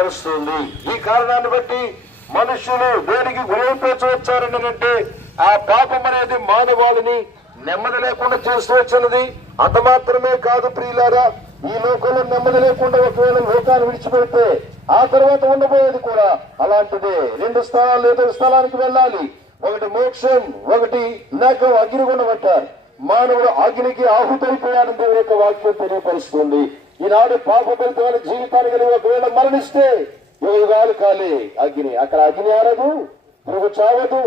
తెలియపరుస్తుంది. ఈ కారణాన్ని బట్టి మనుషులు దేనికి గురైపోవచ్చారని అంటే ఆ పాపం అనేది మానవాళిని నెమ్మది లేకుండా చేస్తూ వచ్చినది. అంత మాత్రమే కాదు ప్రియులారా, ఈ లోకంలో నెమ్మది లేకుండా ఒకవేళ లోకాన్ని విడిచిపెడితే ఆ తర్వాత ఉండబోయేది కూడా అలాంటిదే. 2 స్థలాలు ఏదో స్థలానికి వెళ్ళాలి. ఒకటి మోక్షం, ఒకటి నరకం, అగ్నిగుండం అంటారు. మానవుడు అగ్నికి ఆహుతైపోయాడని దేవుని యొక్క వాక్యం తెలియపరుస్తుంది. ఈనాడు పాప ఫలితమైన జీవితాన్ని కలిగి ఒకవేళ మరణిస్తే యుగాలు కాలే అగ్ని. అక్కడ అగ్ని ఆరదు, పురుగు చావదు,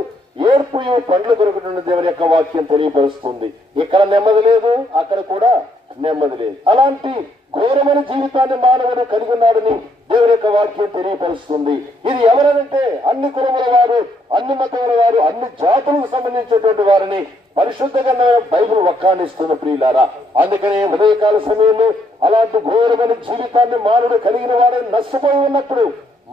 ఏర్పు పండ్లు దొరుకుతున్న దేవుని యొక్క వాక్యం తెలియపరుస్తుంది. ఇక్కడ నెమ్మది లేదు, అక్కడ కూడా నెమ్మది లేదు. అలాంటి ఘోరమైన జీవితాన్ని మానవుడు కలిగి ఉన్నాడని దేవుని యొక్క వాక్యం తెలియపరుస్తుంది. ఇది ఎవరనంటే అన్ని కులముల వారు, అన్ని మతముల వారు, అన్ని జాతులకు సంబంధించినటువంటి వారిని పరిశుద్ధ గ్రంథమైన బైబిల్ వక్కాణిస్తున్న ప్రియులారా. అందుకనే ఉదయకాల సమయంలో అలాంటి ఘోరమైన జీవితాన్ని మానవుడు కలిగిన వాడే నష్టపోయి ఉన్నప్పుడు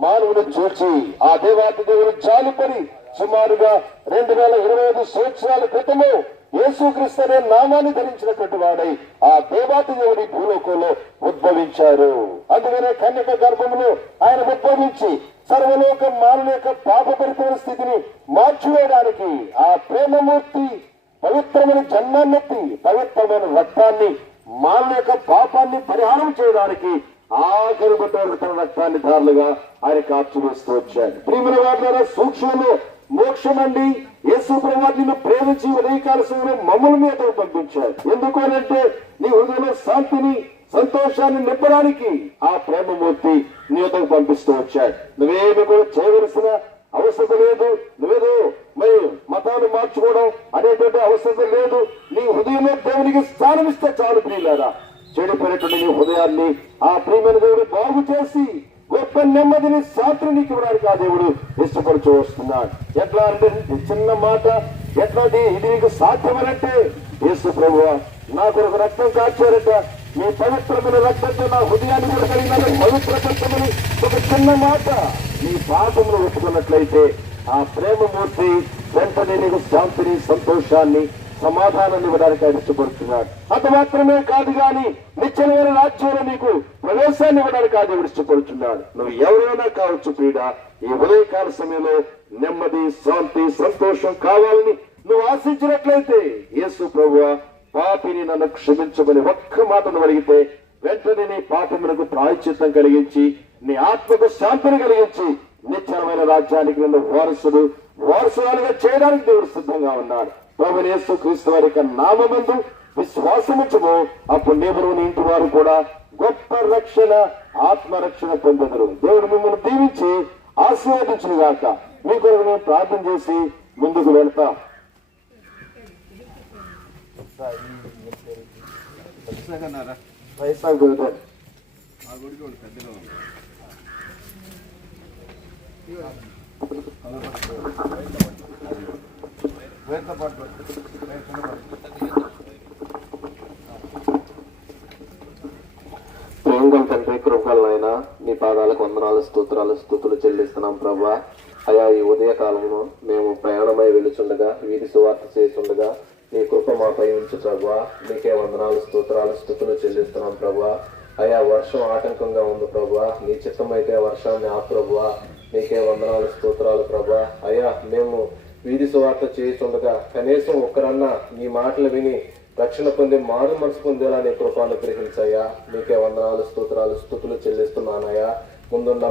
మానవుడు చూచి ఆ దేవాతి దేవుడు జాలిపడి సుమారుగా 2025 సంవత్సరాల క్రితము యేసుక్రీస్తు అనే నామాన్ని ధరించినటువంటి వాడై ఆ దేవాతి దేవుడి భూలోకంలో ఉద్భవించారు. అందుకనే కన్యక గర్భములో ఆయన ఉద్భవించి సర్వలోక మానవ యొక్క పాపపరిపూర్ణ స్థితిని మార్చివేయడానికి ఆ ప్రేమమూర్తి పవిత్రమైన జన్మాన్నెత్తి పవిత్రమైన రక్తాన్ని మానవ యొక్క పాపాన్ని పరిహారం చేయడానికి ఆఖరి బట్టలు తన రక్తాన్ని ధారలుగా ఆయన కార్చివేస్తూ వచ్చాడు. ప్రియమైన వారి సూక్ష్మంలో మోక్షం అండి యేసు ప్రభువు నిన్ను ప్రేమించి ఉదయకాల సమయంలో మమ్మల్ని మీద పంపించాడు. ఎందుకు అంటే నీ హృదయంలో శాంతిని సంతోషాన్ని నింపడానికి ఆ ప్రేమమూర్తి నీ వద్దకు పంపిస్తూ వచ్చాడు. నువ్వేమి కూడా చేయవలసిన అవసరం లేదు. నువ్వేదో మరి మతాన్ని మార్చుకోవడం అనేటువంటి అవసరం లేదు. నీ హృదయంలో దేవునికి స్థానం ఇస్తే చాలు ప్రియులారా. చెడిపోయినటువంటి నీ హృదయాన్ని ఆ ప్రియమైన దేవుడు బాగు చేసి గొప్ప నెమ్మదిని శాంతిని ఇవ్వడానికి ఆ దేవుడు ఇష్టపడుతూ వస్తున్నాడు. ఎట్లా అంటే చిన్న మాట ఎట్లాంటి ఇది నీకు సాధ్యమనంటే యేసు ప్రభువా నా కొరకు రక్తం కాచారట, మీ పవిత్రమైన రక్తంతో నా హృదయాన్ని కూడా కలిగిన పవిత్రపరచమని ఒక చిన్న మాట నీ పాపమును ఒప్పుకున్నట్లయితే ఆ ప్రేమమూర్తి వెంటనే నీకు శాంతిని సంతోషాన్ని సమాధానాన్ని ఇవ్వడానికి ఆయన ఇష్టపడుతున్నాడు. అంత మాత్రమే కాదు గాని నిత్యమైన రాజ్యంలో నీకు ప్రవేశాన్ని ఇవ్వడానికి ఆ దేవుడు ఇష్టపడుతున్నాడు. నువ్వు ఎవరైనా కావచ్చు ప్రియుడ, ఈ ఉదయకాల సమయంలో నెమ్మది శాంతి సంతోషం కావాలని నువ్వు ఆశించినట్లయితే యేసు ప్రభువా పాపిని నన్ను క్షమించమని ఒక్క మాటను అడిగితే వెంటనే నీ పాపములకు ప్రాయశ్చిత్తం కలిగించి నీ ఆత్మకు శాంతిని కలిగించి నిత్యమైన రాజ్యానికి నిన్ను వారసురాలుగా చేయడానికి దేవుడు సిద్ధంగా ఉన్నాడు. ప్రభువైన యేసుక్రీస్తు వారి యొక్క నామమందు విశ్వాసముంచము, అప్పుడు నీవు నీ ఇంటి వారు కూడా గొప్ప రక్షణ ఆత్మరక్షణ పొందెదరు. దేవుడు మిమ్మల్ని దీవించి ఆశీర్వదించును గాక. మీ కొరకు మేము ప్రార్థన చేసి ముందుకు వెళ్తాం. ప్రేమగల తండ్రి, కృపగల నాయన, నీ పాదాలకు వందనాలు స్తుతులు చెల్లిస్తున్నాం ప్రభా. అయా ఈ ఉదయ కాలంలో మేము ప్రయాణమై వెళుచుండగా వీధి సువార్త చేస్తుండగా నీ కృప మాపై ఉంచు ప్రభా. నీకే వందనాలు స్తుతులు చెల్లిస్తున్నాం ప్రభా. అయా వర్షం ఆటంకంగా ఉంది ప్రభా, నీ చిత్తం అయితే వర్షాన్ని ఆ ప్రభా. నీకే వందనాలు స్తోత్రాలు ప్రభా. అయా మేము వీధి సువార్త చేస్తుండగా కనీసం ఒక్కరన్నా నీ మాటలు విని రక్షణ పొంది మారు మనసు పొందేలా నీ కృపాను గ్రహించయ్యా. నీకే వందనాలు స్తుతులు చెల్లిస్తున్నానయ్యా. ముందున్న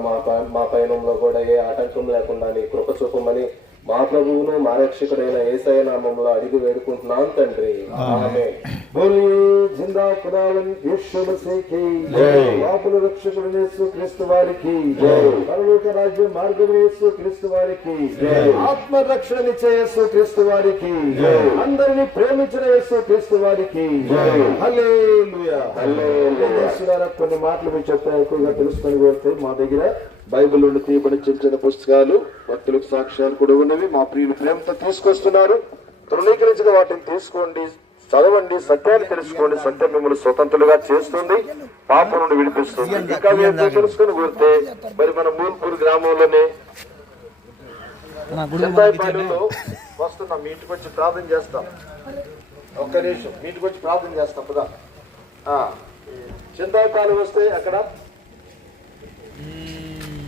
మా పయనంలో కూడా ఏ ఆటంకం లేకుండా నీ కృప చూపమని మా ప్రభువును మా రక్షకుడైన యేసయ్య నామములో అడిగి వేడుకుంటున్నాం తండ్రి. ఆమేన్. జిందా ఖుదావన్ యేసు మసీహ్కి పాపుల రక్షకుడైన యేసుక్రీస్తు వారికి, పరలోక రాజ్య మార్గం యేసుక్రీస్తు వారికి, ఆత్మ రక్షణనిచ్చే యేసుక్రీస్తు వారికి, అందరినీ ప్రేమించిన యేసుక్రీస్తు వారికి హల్లెలూయా. కొన్ని మాటలు మీరు చెప్పిన ఎక్కువగా తెలుసుకొని వెళ్తే మా దగ్గర బైబిల్ నుండి తీయబడి చిన్న పుస్తకాలు, భక్తులకు సాక్ష్యాలు కూడా ఉన్నవి. మా ప్రియులు ప్రేమతో తీసుకొస్తున్నారు. తృణీకరించిన వాటిని తీసుకోండి, చదవండి, సత్యాన్ని తెలుసుకోండి. సత్యం మిమ్మల్ని స్వతంత్రులుగా చేస్తుంది, పాపం నుండి విడిపిస్తుంది. ఇంకా మీరు తెలుసుకుని వెళ్తే మరి మన మూల్పూర్ గ్రామంలోనే చింతాయిపాలెంలో వస్తున్నాం. మీ ఇంటికి వచ్చి ప్రార్థన చేస్తాం. ఒక్క నిమిషం, మీ ఇంటికి వచ్చి ప్రార్థన చేస్తాం కదా. చింతాయిపాలెం వస్తే అక్కడ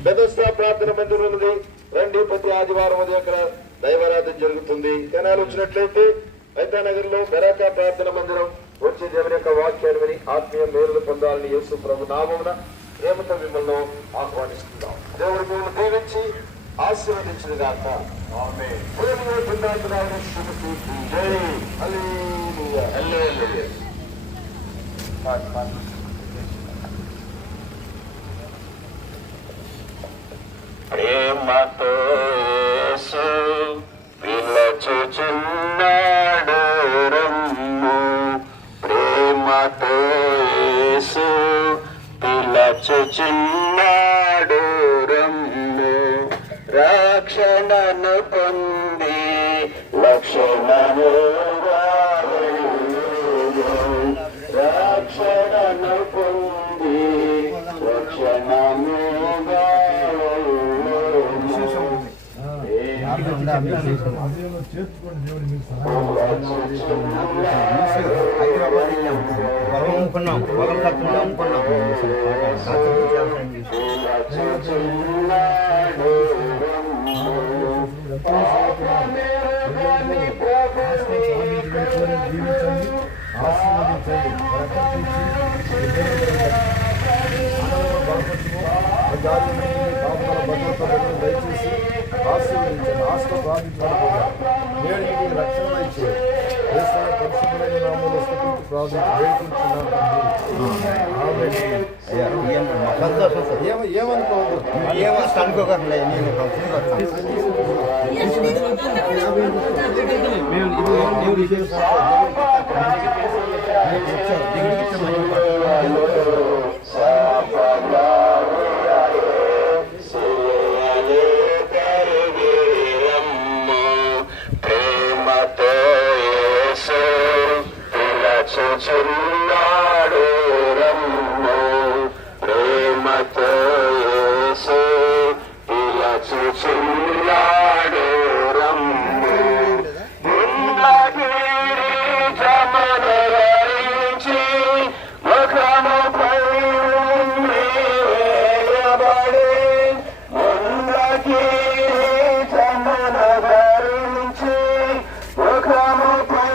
బెతస్దా ప్రార్థన మందిరం ఉన్నది. రండి, ప్రతి ఆదివారం ఉదయం అక్కడ దైవారాధన జరుగుతుంది. తెనాలి వచ్చినట్లయితే మైదానగర్ లో బెరాకా ప్రార్థన మందిరం వచ్చి దేవుని యొక్క వాక్యాన్ని విని ఆత్మీయ మేలులు పొందాలని యేసు ప్రభు నామమున ప్రేమతో మిమ్మల్ని ఆహ్వానిస్తున్నాం. దేవుడు మిమ్మల్ని దీవించి ఆశీర్వదించిన గాక. ఆమేన్. దేవుని బృందావనాన్ని స్తుతిస్తూ జై హల్లెలూయా హల్లెలూయా. ప్రేమతో యేసు పిలుచుచున్నాడు రమ్ము, ప్రేమతో యేసు పిలుచుచున్నాడు రమ్ము, రక్షణను పొంది లక్షణముగా రక్షణను పొంది లక్షణముగా దయచేసి ఆశీర్వదించండి. ఆశతో ప్రార్థించడానికి రక్షణ ఇచ్చే పరిశుభ్రమైన నామంలో స్తుతించి ప్రార్థించి వేడుకుంటున్నాను. ఏమనుకోవద్దు, అనుకోకండి. పిలుచుచున్నాడు రమ్ము, ప్రేమతో యేసు పిలుచుచున్నాడు రమ్ము, ముందగిరి జమను ధరించి ముఖముపై వేయబడి, ముందగిరి జమను ధరించి ముఖముపై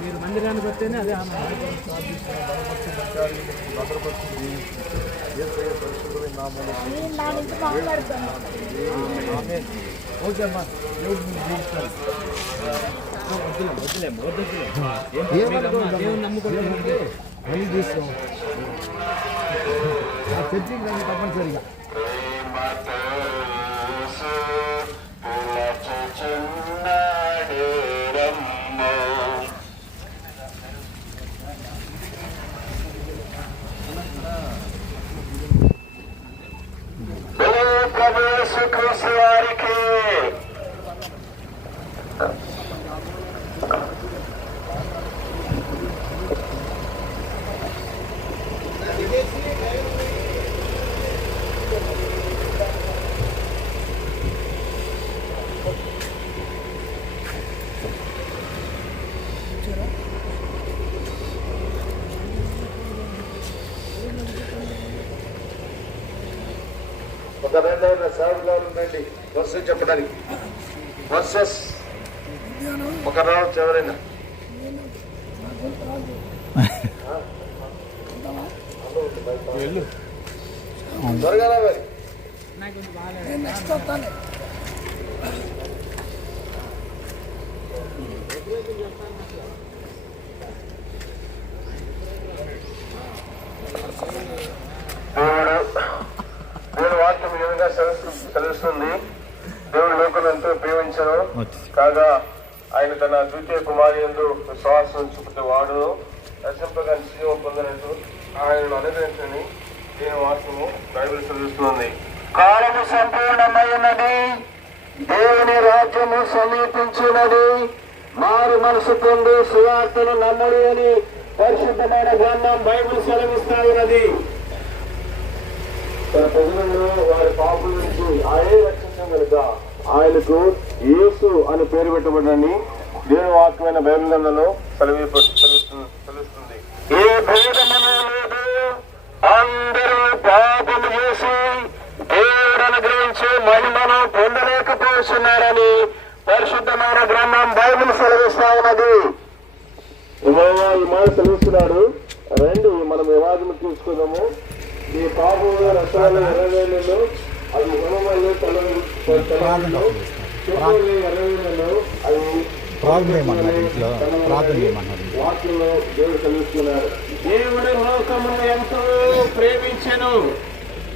మీరు మందిరానికి వస్తేనే అదే ఓకే అమ్మా. నమ్ముకుంటే మళ్ళీ తీసుకో చర్చింగ్ తప్పనిసరిగా. వారికి ఒక రెండైన సేవకులు ఉండండి వర్సెస్ చెప్పడానికి. వర్సెస్ ఒక రావచ్చు ఎవరైనా త్వరగా రావాలి. దేవుడు వాక్యం ఈ విధంగా తెలుస్తుంది. దేవుడు లోకం ఎంతో ప్రేమించను కాగా ఆయన తన ద్వితీయ కుమారి యందు విశ్వాసం చూపితే వాడు నశింపగా జీవం పొందినట్టు ఆయనను అనుగ్రహించని దీని వాక్యము బైబిల్ చదువుతుంది. కాలము సంపూర్ణమైనది, దేవుని రాజ్యము సమీపించినది, మారు మనసు పొంది సువార్తను నమ్మడి అని పరిశుద్ధమైన గ్రంథం బైబిల్ సెలవిస్తా ఉన్నది. తన ప్రజలను వారి పాపల నుంచి ఆయనే రక్షించడం కనుక ఆయనకు యేసు అని పేరు పెట్టబడని దేవుని వాక్యమైన బైబిల్ గ్రంథంలో తెలుస్తుంది. ఏ భేదమును లేదు, అందరూ పాపము చేసి దేవుడు అనుగ్రహించి మహిమను పొందలేకపోతున్నారని పరిశుద్ధమైన గ్రంథం బైబిల్ సెలవిస్తా ఉన్నది. యెహోవా ఈ మాట సెలవిస్తున్నాడు, రండి మనం వివాదం తీసుకుందాము. ఈ పాపంలో రసాలు 20,000 అవి హోమములు ప్రార్థన అవి చేయమన్నారు ఇంట్లో, ప్రార్థన చేయమన్నారు. వాక్యంలో దేవుడు సెలవిస్తున్నాడు. దేవుడు లోకమును ఎంతో ప్రేమించెను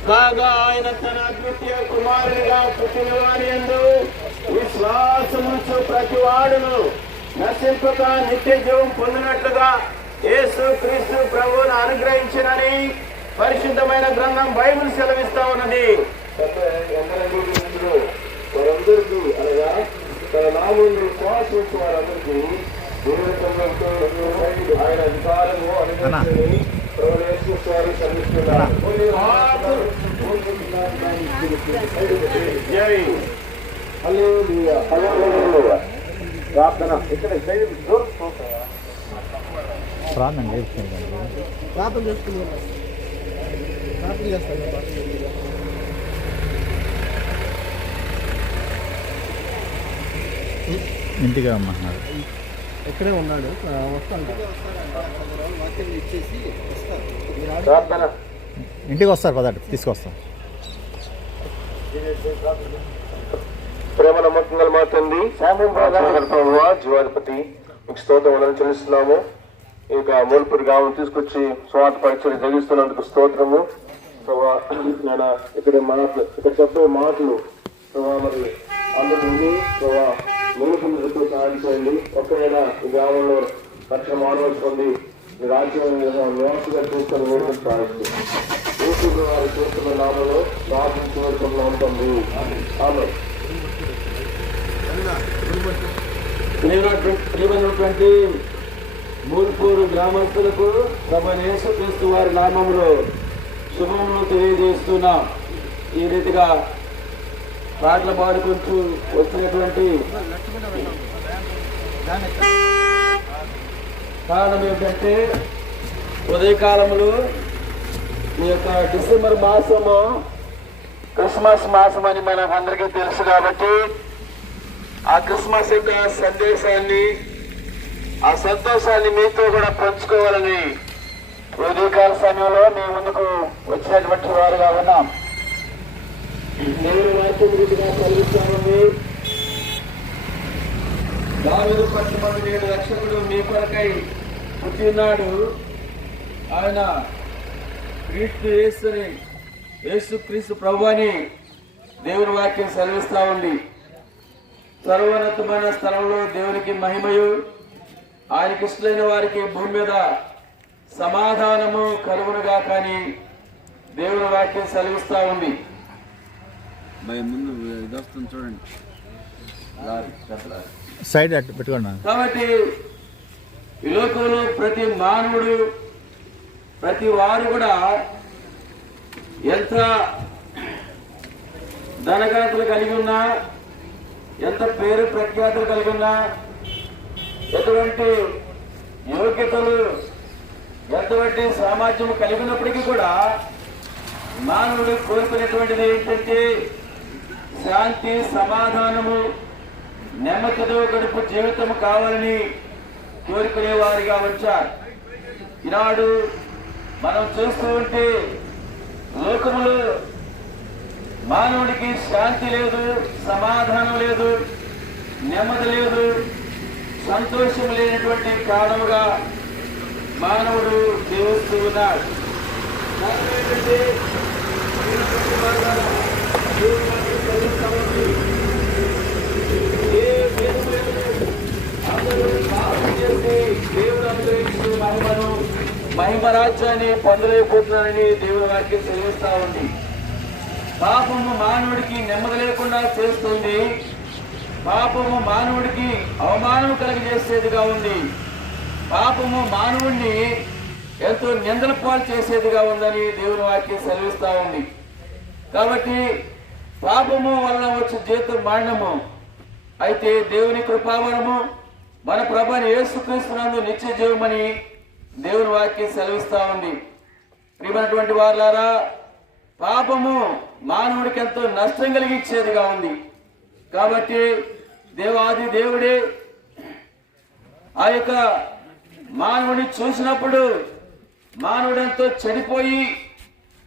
కాగా ఆయన తన అద్వితీయ కుమారునిగా పుట్టిన వారి యందు విశ్వాసముంచు ప్రతి వాడును నశింపక నిత్య జీవం పొందినట్లుగా యేసు క్రీస్తు ప్రభువును అనుగ్రహించినని పరిశుద్ధమైన గ్రంథం బైబిల్ సెలవిస్తా ఉన్నది. వారందరికీ అనగా తన నామంలో విశ్వాసం వారందరికీ ఆయన అధికారము అనుగ్రహించని ప్రవేశిస్తారు శ్రమిస్తున్నారు. ప్రార్థన ఇక్కడ ప్రార్థన చేస్తుంది, ప్రార్థన చేసుకున్నారు, ప్రార్థన చేస్తారు. ఇంటికి రమ్మన్నారు, ఇక్కడే ఉన్నాడు, వస్తాను. ప్రార్థన ఇంటికి వస్తారు పదండి, తీసుకొస్తాం. ప్రేమ నమ్మకంగా మాత్రండి జీవాధిపతి మీకు స్తోత్రం వలన చెల్లిస్తున్నాము. ఇంకా మూలపూరి గ్రామం తీసుకొచ్చి స్వార్థ పరీక్షలు జరిగిస్తున్నందుకు స్తోత్రము. నేను ఇక్కడ చెప్పే మాటలు మరి అందరూ మూలపూరి సహాయం చేయండి. ఒక్కరైనా ఈ గ్రామంలో రక్షణ మానవచ్చుకోండి. మీ రాజ్యం నివాసగా చూసుకొని వేడుకొని సాధిస్తుంది వారు చూస్తున్న నామలో ప్రార్థించి వేడుకొని ఉంటుంది. ఆమె ప్రియమైనటువంటి మూల్పూరు గ్రామస్తులకు ప్రభువైన యేసుక్రీస్తు వారి నామములో శుభములు తెలియజేస్తున్నాం. ఈ రీతిగా పాటలు పాడుకుంటూ వచ్చినటువంటి కారణం ఏంటంటే ఉదయకాలములు ఈ యొక్క డిసెంబర్ మాసము క్రిస్మస్ మాసం అని మనకు అందరికీ తెలుసు కాబట్టి ఆ క్రిస్మస్ యొక్క సందేశాన్ని, ఆ సంతోషాన్ని మీతో కూడా పంచుకోవాలని ఉదయకాల సమయంలో మీ ముందుకు వచ్చినటువంటి వారుగా ఉన్నాం. దేవుని వాక్యం రీతిగా కలిగిస్తామండి. దావీదు పట్టణమందు నేడు రక్షకుడు మీ కొరకై పుట్టినాడు, ఆయన యేసుక్రీస్తు ప్రభువని దేవుని వాక్యం సెలవిస్తా ఉంది. సర్వోన్నతమైన స్థలంలో దేవునికి మహిమయు, ఆయనకి ఇష్టమైన వారికి భూమి మీద సమాధానము కలుగునుగా కానీ దేవుని వాక్యం సెలవిస్తా ఉంది. ముందు ఇదొస్తుంది చూడండి, సైడ్ అట్టు పెట్టుకోండి. కాబట్టి ఈ లోకంలో ప్రతి మానవుడు, ప్రతి వారు కూడా ఎంత ధనఘనతలు కలిగి ఉన్నా, ఎంత పేరు ప్రఖ్యాతులు కలిగి ఉన్నా, ఎటువంటి యోగ్యతలు, ఎంతవంటి సామర్థ్యం కలిగినప్పటికీ కూడా మానవుడు కోరుకునేటువంటిది ఏంటంటే శాంతి, సమాధానము, నెమ్మదితో గడుపు జీవితం కావాలని కోరుకునే వారిగా వచ్చారు. ఈనాడు మనం చూస్తూ ఉంటే లోకములో మానవుడికి శాంతి లేదు, సమాధానం లేదు, నెమ్మది లేదు, సంతోషం లేనటువంటి కారణముగా మానవుడు జీవిస్తూ ఉన్నాడు. కారణం ఏంటంటే దేవుడు అనుగ్రహించిన మహిమరాజ్యాన్ని పొందలేకపోతున్నానని దేవుడి వాక్యం సెలవిస్తా ఉంది. పాపము మానవుడికి నెమ్మది లేకుండా చేస్తుంది. పాపము మానవుడికి అవమానం కలిగజేసేదిగా ఉంది. పాపము మానవుడిని ఎంతో నిందల పాలు చేసేదిగా ఉందని దేవుని వాక్యం సెలవిస్తా ఉంది. కాబట్టి పాపము వలన వచ్చే జీవితం మరణము. అయితే దేవుని కృపావరము మన ప్రభువైన యేసుక్రీస్తునందు నిత్య జీవమని దేవుని వాక్యం సెలవిస్తా ఉంది. ప్రియమైనటువంటి వారులారా, పాపము మానవుడికి ఎంతో నష్టం కలిగించేదిగా ఉంది. కాబట్టి దేవాది దేవుడే ఆ యొక్క మానవుడిని చూసినప్పుడు మానవుడు ఎంతో చెడిపోయి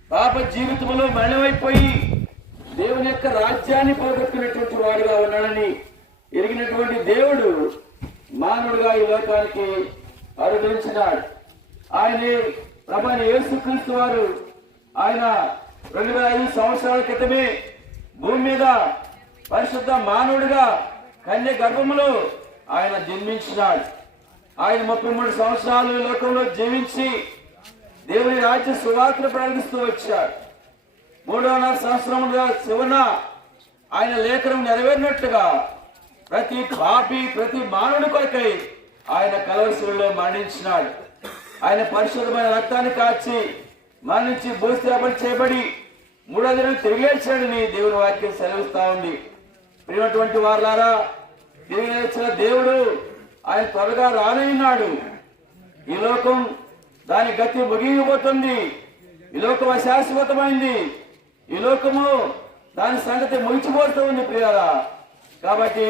పాప జీవితంలో మలినమైపోయి దేవుని యొక్క రాజ్యాన్ని పోగొట్టుకునేటువంటి వాడుగా ఉన్నాడని ఎరిగినటువంటి దేవుడు మానవుడిగా ఈ లోకానికి అనుగ్రహించినాడు. ఆయనే ప్రభువైన యేసుక్రీస్తు వారు ఆయన 2005 సంవత్సరాల క్రితమే భూమి మీద పరిశుద్ధ మానవుడిగా కన్య గర్భములో ఆయన జన్మించినాడు. ఆయన 33 సంవత్సరాలు లోకంలో జీవించి దేవుని రాజ్య సువార్తను ప్రకటిస్తూ వచ్చాడు. 3వ సంవత్సరముగా శివన ఆయన లేఖనం నెరవేరినట్లుగా ప్రతి పాపి, ప్రతి మానవుడి కొరకై ఆయన కలవరిశిలో మరణించినాడు. ఆయన పరిశుద్ధమైన రక్తాన్ని కాచి మరణించి భూస్థాపన చేయబడి 3వ దినం తిరిగి లేచాడని దేవుని వాక్యం సెలవిస్తా ఉంది. ప్రియమైనటువంటి వారులారా, తిరిగి లేచిన దేవుడు ఆయన త్వరగా రానున్నాడు. ఈ లోకం దాని గతి ముగిపోతుంది. ఈ లోకం అశాశ్వతమైంది. ఈ లోకము దాని సంగతి ముగిచిపోతూ ఉంది ప్రియారా. కాబట్టి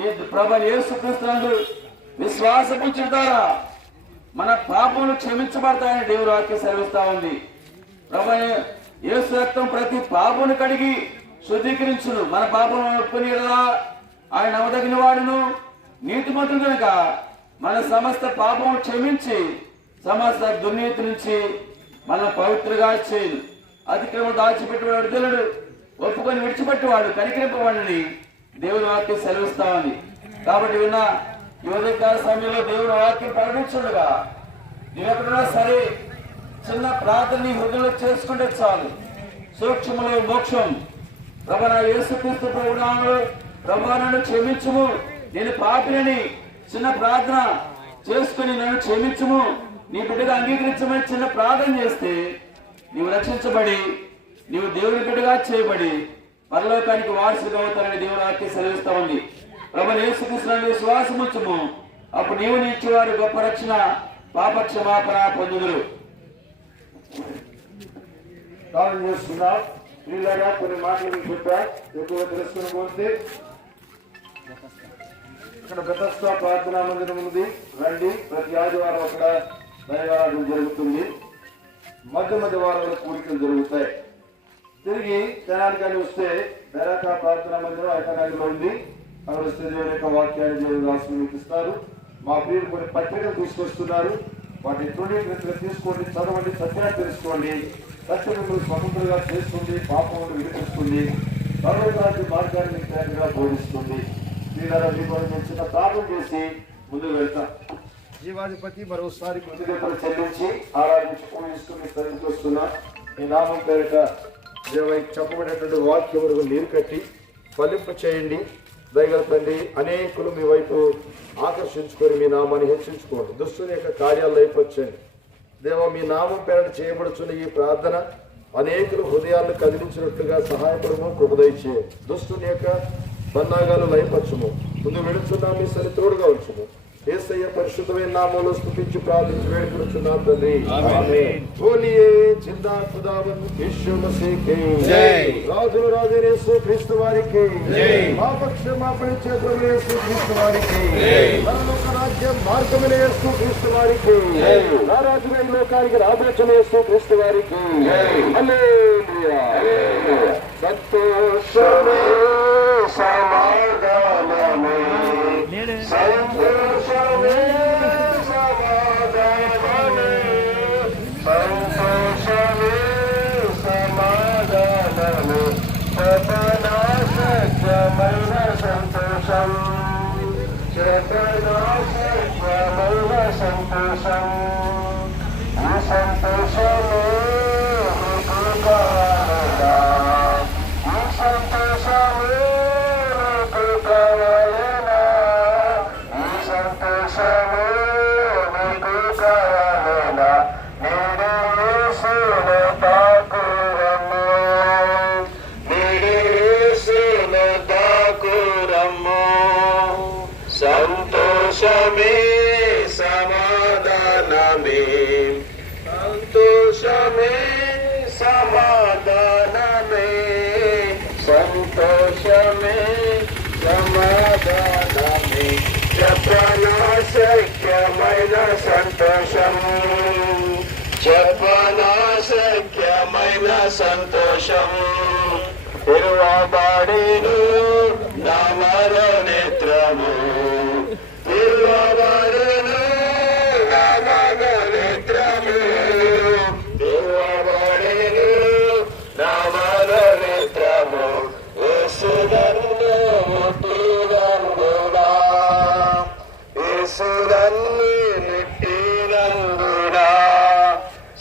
ఈ ప్రభువైన యేసుక్రీస్తునందు విశ్వాసముంచడం ద్వారా మన పాపములు క్షమించబడతాయని దేవుని వాక్యం సెలవిస్తా ఉంది. ప్రభువైన యేసు రక్తం ప్రతి పాపమును కడిగి శుద్ధీకరించును. మన పాపములను ఒప్పుకొని ఆయన నమ్మదగిన వాడును, నీతిమంతుడు కనుక మన సమస్త పాపము క్షమించి సమస్త దుర్నీతి నుంచి మనం పవిత్రగా చేయను. అతిక్రమం దాచిపెట్టేవాడు విడుదలడు, ఒప్పుకొని విడిచిపెట్టేవాడు కనికరింపవాడిని దేవుని వాక్యం సెలవిస్తా ఉంది. కాబట్టి విన్న ఈ ఉదయకాల సమయంలో దేవుని వాక్యం ప్రకటించుండగా ఎక్కడున్నా సరే చిన్న ప్రార్థన హృదయంలో చేసుకుంటే చాలు. సూక్ష్మలో మోక్షం. ప్రభువైన యేసుక్రీస్తు ప్రభునామములో ప్రభువా నన్ను క్షమించుము, నేను పాపినని చిన్న ప్రార్థన చేసుకుని నన్ను క్షమించుము, నీ బిడ్డగా అంగీకరించమని చిన్న ప్రార్థన చేస్తే నీవు రక్షించబడి నీవు దేవుని బిడ్డగా చేయబడి పరలోకానికి వారసుగా అవుతానని దేవుని వాక్యం సెలవిస్తా ఉంది. ప్రభువైన యేసుక్రీస్తునందు విశ్వాసం ఉంచుము, అప్పుడు నీవు నిలిచేవారు గొప్ప రక్షణ పాప క్షమాపణ పొందుదురు. చేస్తున్నా వీళ్ళగా కొన్ని మాటలు చెప్పా ఎక్కువ తెలుసుకుని పోతే ఇక్కడ బెతస్తా ప్రార్థనా మందిరం ఉంది. రండి, ప్రతి ఆదివారం అక్కడ దైవారాధన జరుగుతుంది. మధ్య మధ్య వారాల్లో కూడికలు జరుగుతాయి. తిరిగి తెనాలికి వస్తే బెరాకా ప్రార్థనా మందిరం ఐకనాగిలో ఉంది. అక్కడ వస్తే దేవుని యొక్క వాక్యాన్ని దేవుడు రాసిస్తారు. మా ప్రియులు కొన్ని పత్రికలు తీసుకొస్తున్నారు. వాటిని తృణీకరించగా తీసుకోండి, చదవండి, సత్యాన్ని తెలుసుకోండి. సత్యం మిమ్మల్ని స్వతంత్రంగా చేస్తుంది, పాపములు విడిపిస్తుంది, పర్వతానికి మార్గాన్ని తేటగా బోధిస్తుంది. దీనిలో మీకు చిన్న ప్రార్థన చేసి ముందుకు వెళ్తాం. జీవాధిపతి మరోసారి కృతజ్ఞతలు చెల్లించి ఆరాధించి పూజిస్తూ తరలికి వస్తున్నా. ఈ నామం పేరిట చెప్పబడినటువంటి వాక్యములకు నీరు కట్టి ఫలింప చేయండి. దయగల తండ్రి, అనేకులు మీ వైపు ఆకర్షించుకొని మీ నామాన్ని హెచ్చించుకోండి. దుష్టుని యొక్క కార్యాలు అయిపోవచ్చండి. దేవ, మీ నామం పేరిట చేయబడుచున్న ఈ ప్రార్థన అనేకులు హృదయాలను కదిలించినట్లుగా సహాయపడము, కృపదయచేయండి. దుష్టుని యొక్క బన్నాగాలు లయపరచుము. ముందు విడుచున్నా మీ సరితోడుగా ఉంచుము. యేసయ్య పరిశుద్ధమైన నామములో స్తుతించి ప్రార్థించి వేడుకొనుచున్నాం తండ్రి. బోలియే జిందా ఖుదావన్ యేసు మసీహ్కి జై. రాజుల రాజైన యేసు క్రీస్తు వారికి జై. పాప క్షమాపణ చేతులైన యేసు క్రీస్తు వారికి జై. పరలోక రాజ్య మార్గమైన యేసు క్రీస్తు వారికి జై. నా రాజుగా ఈ లోకానికి రాబోచున్న యేసు క్రీస్తు వారికి జై. హల్లెలూయా. సంతోషమే సమాధానమే సంతోషమే సమాధానమే సంతోషమే సమాధానమే సపనా సత్యమైన సంతోషం సపనా సత్యమైన సంతోషం ఈ సంతోషమే నీకు కావాలా ఈ సంతోషమే నీకు కావాలా ఈ సంతోషమే నీకు కావాలా నేనే యేసును తాకురమ్ము నేనే యేసును తాకురమ్ము సంతోషమే సమాధానమే సంతోషమే సమాధానమే సంతోషమే సమాధానమే చెప్పనా శక్యమైన సంతోషం చెప్పనా శక్యమైన సంతోషం తిరువబడెను నా మనోనేత్రము తిరువబడెను నా మనోనేత్రము తిరువబడెను నా మనోనేత్రము యేసునన్ను ముట్టినందునా యేసునన్ను ముట్టినందునా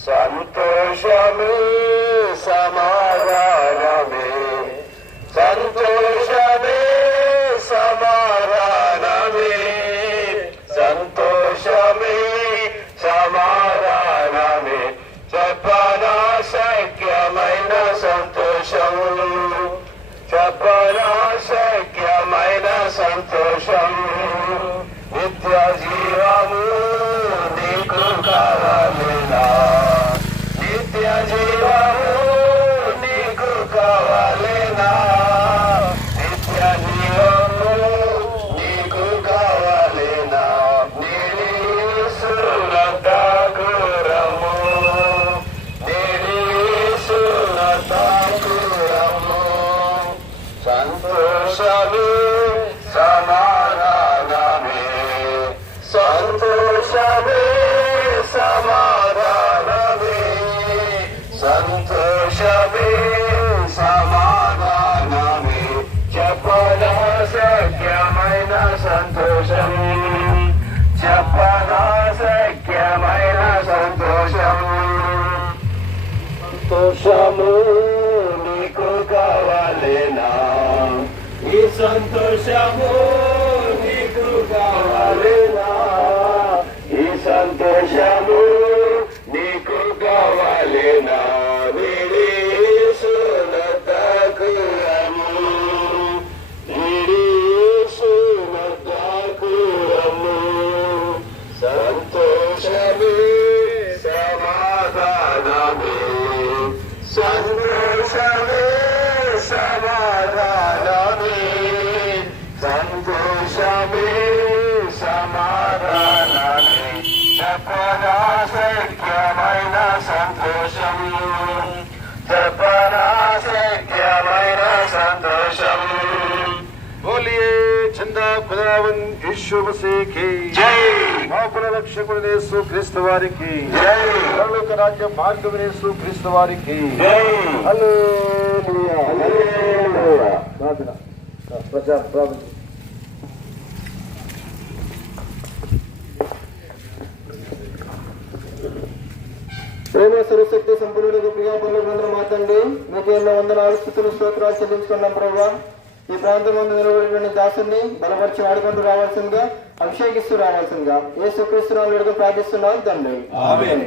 సంతోషమే సమాధానమే సంతోషమే సమాధానమే సంతోషమే సమాధానమే చెప్పనా శక్యమైన సంతోషం చెప్పనా శక్యమైన సంతోషం నిత్య జీవము నీకు కావాలినా నిత్య జీవము నీకు కావాలినా నిత్య జీవము నీకు కావాలినా నేను యేసును తాకురమ్ము నేను యేసును తాకురమ్ము సంతోషమే సమాధానమే సంతోషమే సమాధానమే సంతోషమే సమాధానమే చెప్పనా శక్యమైన సంతోషం చెప్పనా శక్యమైన సంతోషం సంతోషము నీకు కావాలేనా ఈ సంతోషము నీకు కావాలేనా ఈ సంతోషము నీకు కావాలేనా నేనే యేసును తాకురమ్ము నేనే యేసును తాకురమ్ము సంతోషమే సమాధానమే సంతోషమే సమాధానమే సంతోషమే సమాధానమే చెప్పనా శక్యమైన సంతోషం చెప్పనా శక్యమైన సంతోషం బోలియే చందా ఖుదావన్ యేసు మసీహ్కి జై. మా కుల రక్షకుడైన యేసు క్రీస్తు వారికి జై. పరలోక రాజ్య మార్గమైన యేసు క్రీస్తు వారికి జై. హల్లెలూయా హల్లెలూయా. ప్రార్థన ప్రార్థన ప్రేమ సర్వశక్తి సంపన్నుడికి ప్రియా పనులు మాతండి మీకు ఎన్నో వందనాలు స్తుతులు స్తోత్రాలు చెల్లించుకున్నాం ప్రభావ. ఈ ప్రాంతం ముందు నిలబడిన దాసుని బలపరిచి వాడుకుంటూ రావాల్సిందిగా అభిషేకిస్తూ రావాల్సిందిగా యేసుక్రీస్తు నామములో ప్రార్థిస్తున్నాం తండ్రి. ఆమేన్.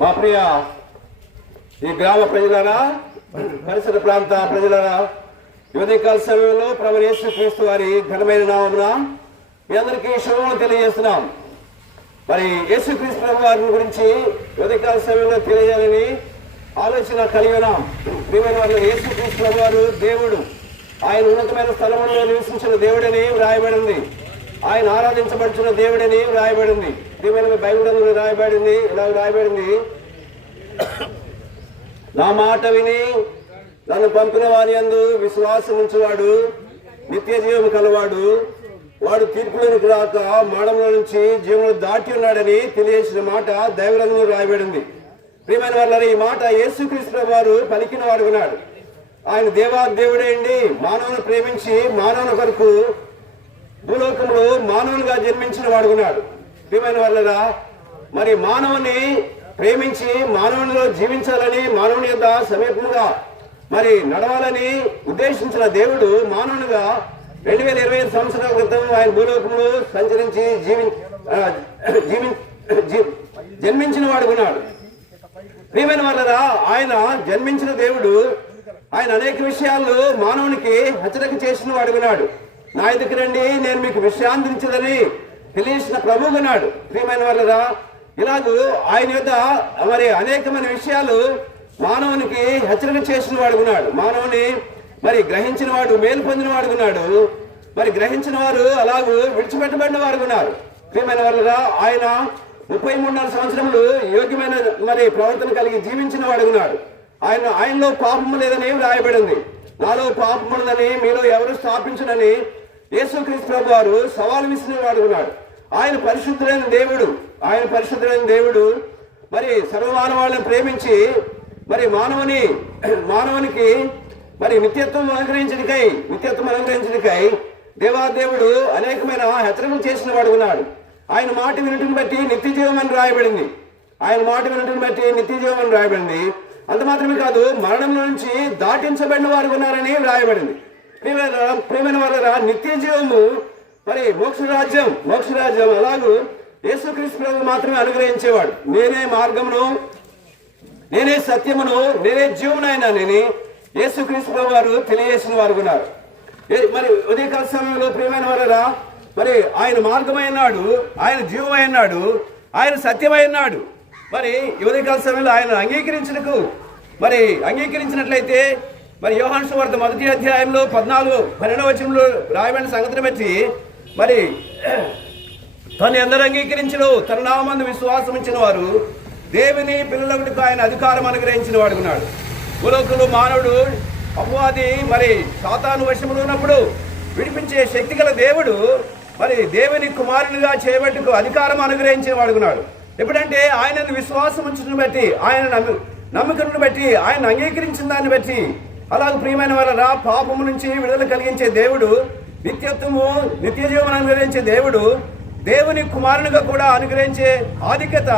మా ప్రియ ఈ గ్రామ ప్రజలారా పరిసర ప్రాంత ప్రజలారా ఉదయకాల సమయంలో ప్రభు యేసుక్రీస్తు వారి ఘనమైన నామమున మీ అందరికీ శుభములు తెలియజేస్తున్నాం. మరి యేసుక్రీస్తు ప్రభు వారి గురించి ఉదయకాల సమయంలో తెలియజేయాలని ఆలోచన కలిగి ఉన్నాం. ప్రియమైన వారు, యేసుక్రీస్తు ప్రభు వారు దేవుడు, ఆయన ఉన్నతమైన స్థలంలో నివసించిన దేవుడని వ్రాయబడింది. ఆయన ఆరాధించబడుతున్న దేవుడని వ్రాయబడింది. ప్రియమైన బైబిల్ రాయబడింది, ఇలా వ్రాయబడింది, నా మాట విని నన్ను పంపిన వారి యందు విశ్వాసం ఉంచువాడు నిత్య జీవం కలవాడు, వాడు తీర్పులోనికి రాక మరణంలో నుంచి జీవంలో దాటి ఉన్నాడని తెలియజేసిన మాట దైవగ్రంథంలో రాయబడింది. ప్రియమైన వాళ్ళ, ఈ మాట యేసుక్రీస్తు వారు పలికిన వాడు ఉన్నాడు. ఆయన దేవుడే అండి. మానవుని ప్రేమించి మానవుని కొరకు భూలోకంలో మానవునిగా జన్మించిన వాడు ఉన్నాడు. ప్రియమైన వాళ్ళ, మరి మానవుని ప్రేమించి మానవునిలో జీవించాలని, మానవుని యొక్క సమీపంగా మరి నడవాలని ఉద్దేశించిన దేవుడు మానవునిగా 2025 సంవత్సరాల క్రితం ఆయన భూలోకంలో సంచరించి జన్మించిన వాడు ఉన్నాడు. ప్రియమైన వాళ్ళరా, ఆయన జన్మించిన దేవుడు ఆయన అనేక విషయాల్లో మానవునికి హెచ్చరిక చేసిన వాడుకున్నాడు. నా ఎదుకు రండి, నేను మీకు విశ్రాంతించదని తెలియసిన ప్రభువుకున్నాడు. ప్రియమైన వాళ్ళరా, ఇలాగూ ఆయన యొక్క మరి అనేకమైన విషయాలు మానవునికి హెచ్చరిక చేసిన వాడుకున్నాడు. మానవుని మరి గ్రహించిన వాడు మేలు పొందిన వాడుకున్నాడు. మరి గ్రహించిన వారు అలాగూ విడిచిపెట్టబడిన వారు ఉన్నారు. ప్రియమైన వాళ్ళరా, ఆయన 33 సంవత్సరములు యోగ్యమైన మరి ప్రవర్తన కలిగి జీవించిన వాడుకున్నాడు. ఆయనలో పాపము లేదని రాయబడింది. నాలో పాపం ఉన్నదని మీలో ఎవరు స్థాపించనని యేసుక్రీస్తు ప్రభు వారు సవాలు విసిన వాడుకున్నాడు. ఆయన పరిశుద్ధులైన దేవుడు మరి సర్వమానవాళ్ళని ప్రేమించి మరి మానవునికి మరి నిత్యత్వం అనుగ్రహించడానికై దేవాదేవుడు అనేకమైన హెచ్చరికలు చేసిన వాడుకున్నాడు. ఆయన మాట వినటం బట్టి నిత్య జీవం అని రాయబడింది. అంత మాత్రమే కాదు, మరణంలో నుంచి దాటించబడిన వారు ఉన్నారని వ్రాయబడింది. ప్రియమైన వారు, నిత్య జీవము మరి మోక్షరాజ్యం అలాగూ యేసుక్రీస్తు ప్రభు మాత్రమే అనుగ్రహించేవాడు. నేనే మార్గమును, నేనే సత్యమును, నేనే జీవమునైనానని యేసుక్రీస్తు ప్రభు వారు తెలియజేసిన వారు ఉన్నారు. మరి ఉదయకాల సమయంలో ప్రియమైన వారా, మరి ఆయన మార్గమైనాడు, ఆయన జీవమైనాడు, ఆయన సత్యమైనాడు. మరి ఉదయకాల సమయంలో ఆయన అంగీకరించినట్లయితే మరి యోహాను సువార్త 1వ అధ్యాయంలో 14-12 వచనంలో రాయబడిన సంగతిని బట్టి మరి తను ఎందరు అంగీకరించను, తన నామందు విశ్వాసం ఇచ్చిన వారు దేవుని పిల్లలకు ఆయన అధికారం అనుగ్రహించిన వాడుకున్నాడు. భూలోకంలో మానవుడు అపవాది మరి సాతాను వశములో ఉన్నప్పుడు విడిపించే శక్తి గల దేవుడు మరి దేవుని కుమారునిగా చేయబట్టుకు అధికారం అనుగ్రహించిన వాడుకున్నాడు. ఎప్పుడంటే ఆయనను విశ్వాసం ఉంచడం బట్టి, ఆయన నమ్మకం బట్టి, ఆయన అంగీకరించిన దాన్ని బట్టి. అలాగే ప్రియమైన వారా, పాపము నుంచి విడుదల కలిగించే దేవుడు, నిత్య జీవనం అనుగ్రహించే దేవుడు, దేవుని కుమారునిగా కూడా అనుగ్రహించే ఆధిక్యత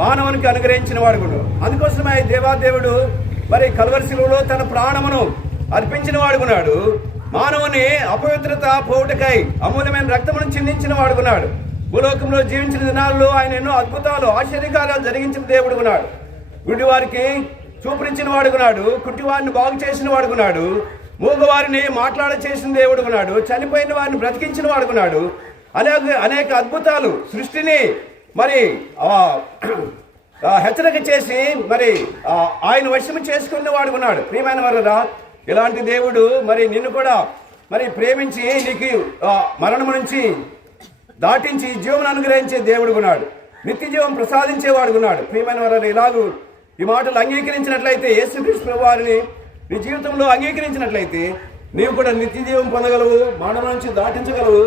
మానవునికి అనుగ్రహించిన వాడు. అందుకోసమే దేవాదేవుడు మరి కల్వరి శిలువలో తన ప్రాణమును అర్పించిన వాడుకున్నాడు. మానవుని అపవిత్రత పోవుటకై అమూల్యమైన రక్తమును చిందించిన వాడుకున్నాడు. భూలోకంలో జీవించిన దినాల్లో ఆయన ఎన్నో అద్భుతాలు, ఆశ్చర్యకార్యాలు జరిగించిన దేవుడుకున్నాడు. గుడ్డి వారికి చూపునిచ్చిన వాడుకున్నాడు, కుంటి వారిని బాగు చేసిన వాడుకున్నాడు, మూగవారిని మాట్లాడ చేసిన దేవుడుకున్నాడు, చనిపోయిన వారిని బ్రతికించిన వాడుకున్నాడు. అనేక అద్భుతాలు సృష్టిని మరి హెచ్చరిక చేసి మరి ఆయన వశము చేసుకున్న వాడుకున్నాడు. ప్రియమైన వారా, ఇలాంటి దేవుడు మరి నిన్ను కూడా మరి ప్రేమించి నీకు మరణము నుంచి దాటించి జీవం అనుగ్రహించే దేవుడుకున్నాడు, నిత్య జీవం ప్రసాదించేవాడుకున్నాడు. ప్రియమైన వారు, ఇలాగూ ఈ మాటలు అంగీకరించినట్లయితే, యేసుక్రీస్తు ప్రభు వారిని నీ జీవితంలో అంగీకరించినట్లయితే నీవు కూడా నిత్య జీవం పొందగలవు, మరణం నుంచి దాటించగలవు,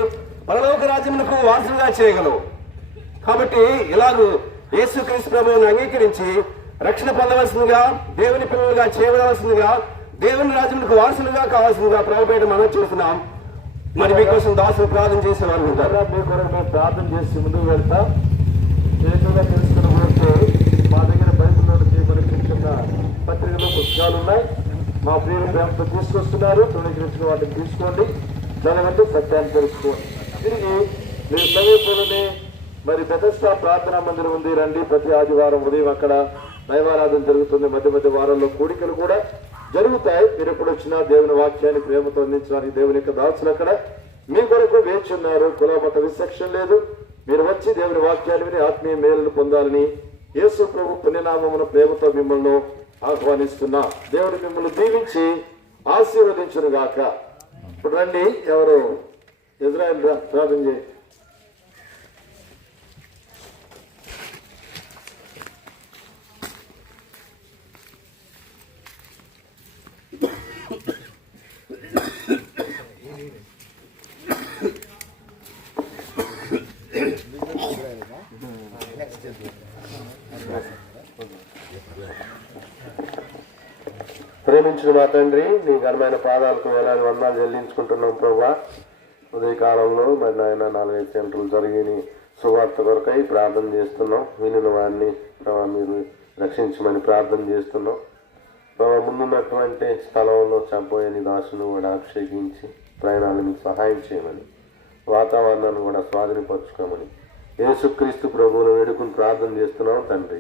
పరలోక రాజ్యములకు వారసులుగా చేయగలవు. కాబట్టి ఇలాగూ యేసుక్రీస్తు ప్రభువుని అంగీకరించి రక్షణ పొందవలసిందిగా, దేవుని పిల్లలుగా చేయవలసిందిగా, దేవుని రాజ్యములకు వారసులుగా కావాల్సిందిగా ప్రభుపేట మనం చేస్తున్నాం. మరి మీకోసం దాసులు ప్రార్థన చేసేవారు ఉంటారు. మీ కొరకు మేము ప్రార్థన చేసి ముందుకు వెళ్తాం. ఏదైనా తెలుసుకున్న కోరితే మా దగ్గర బైబిల్లో మనకిచ్చిన పత్రికలు పుస్తకాలు ఉన్నాయి. మా ప్రియులు ప్రేమతో తీసుకొస్తున్నారు. తృణీకరించిన వాటిని తీసుకోండి, చదవండి, సత్యాన్ని తెలుసుకోండి. తిరిగి మీరు సమీపంలోనే మరి బెతెస్దా ప్రార్థనా మందిరం ఉంది, రండి. ప్రతి ఆదివారం ఉదయం అక్కడ దైవారాధన జరుగుతుంది. మధ్య వారంలో కూడికలు కూడా జరుగుతాయి. మీరు ఎప్పుడు వచ్చినా దేవుని వాక్యాన్ని ప్రేమతో అందించడానికి దేవుని యొక్క దాసులు అక్కడ మీ కొరకు వేచి ఉన్నారు. కుల మత విచక్షణ లేదు. మీరు వచ్చి దేవుని వాక్యాన్ని విని ఆత్మీయ మేలును పొందాలని యేసు ప్రభు పుణ్యనామమున ప్రేమతో మిమ్మల్ని ఆహ్వానిస్తున్నా. దేవుడు మిమ్మల్ని దీవించి ఆశీర్వదించును గాక. ఇప్పుడు రండి, ఎవరు ఇజ్రాయెల్ ప్రార్థన చేయి. ప్రేమించిన మా తండ్రి, నీ ఘనమైన పాదాలకు వేలాది వందనాలు చెల్లించుకుంటున్నాం ప్రభా. ఉదయకాలంలో మరి నాయన 4-5 సెంటర్లు జరిగి సువార్త కొరకై ప్రార్థన చేస్తున్నాం. వినిన వారిని ప్రభా మీరు రక్షించమని ప్రార్థన చేస్తున్నాం ప్రభా. ముందున్నటువంటి స్థలంలో చంపోయని దాసును కూడా అభిషేకించి ప్రయాణాలను మీకు సహాయం చేయమని, వాతావరణాన్ని కూడా స్వాధీనపరచుకోమని యేసుక్రీస్తు ప్రభువును వేడుకుని ప్రార్థన చేస్తున్నాం తండ్రి.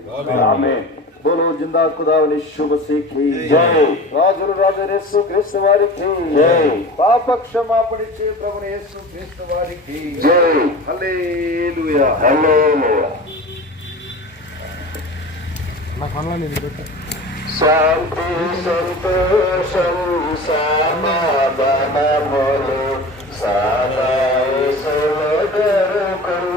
ఆమేన్. బోలో జిందా ఖుదావని శుభ సిఖి జై. రాజులు రాజు యేసు క్రీస్తు వారికి జై. పాప క్షమాపణిచ్చే ప్రభుని యేసు క్రీస్తు వారికి జై. హల్లెలూయా హల్లెలూయా. శాంతి సంతోషం సమాధానములు సదా యేసులో దొరుకును.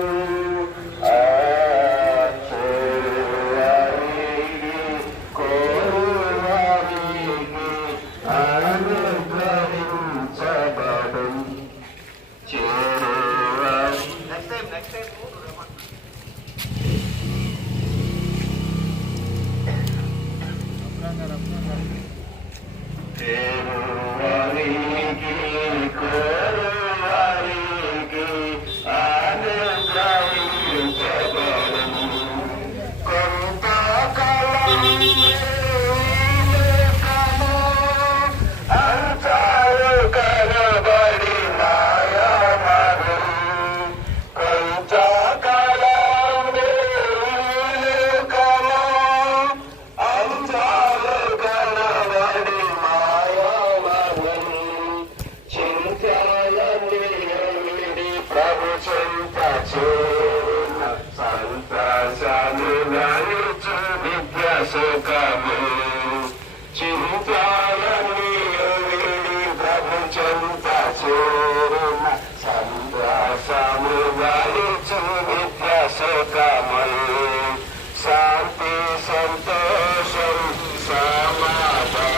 శాంతి సంతోషం సమాధానములు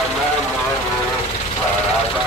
సదా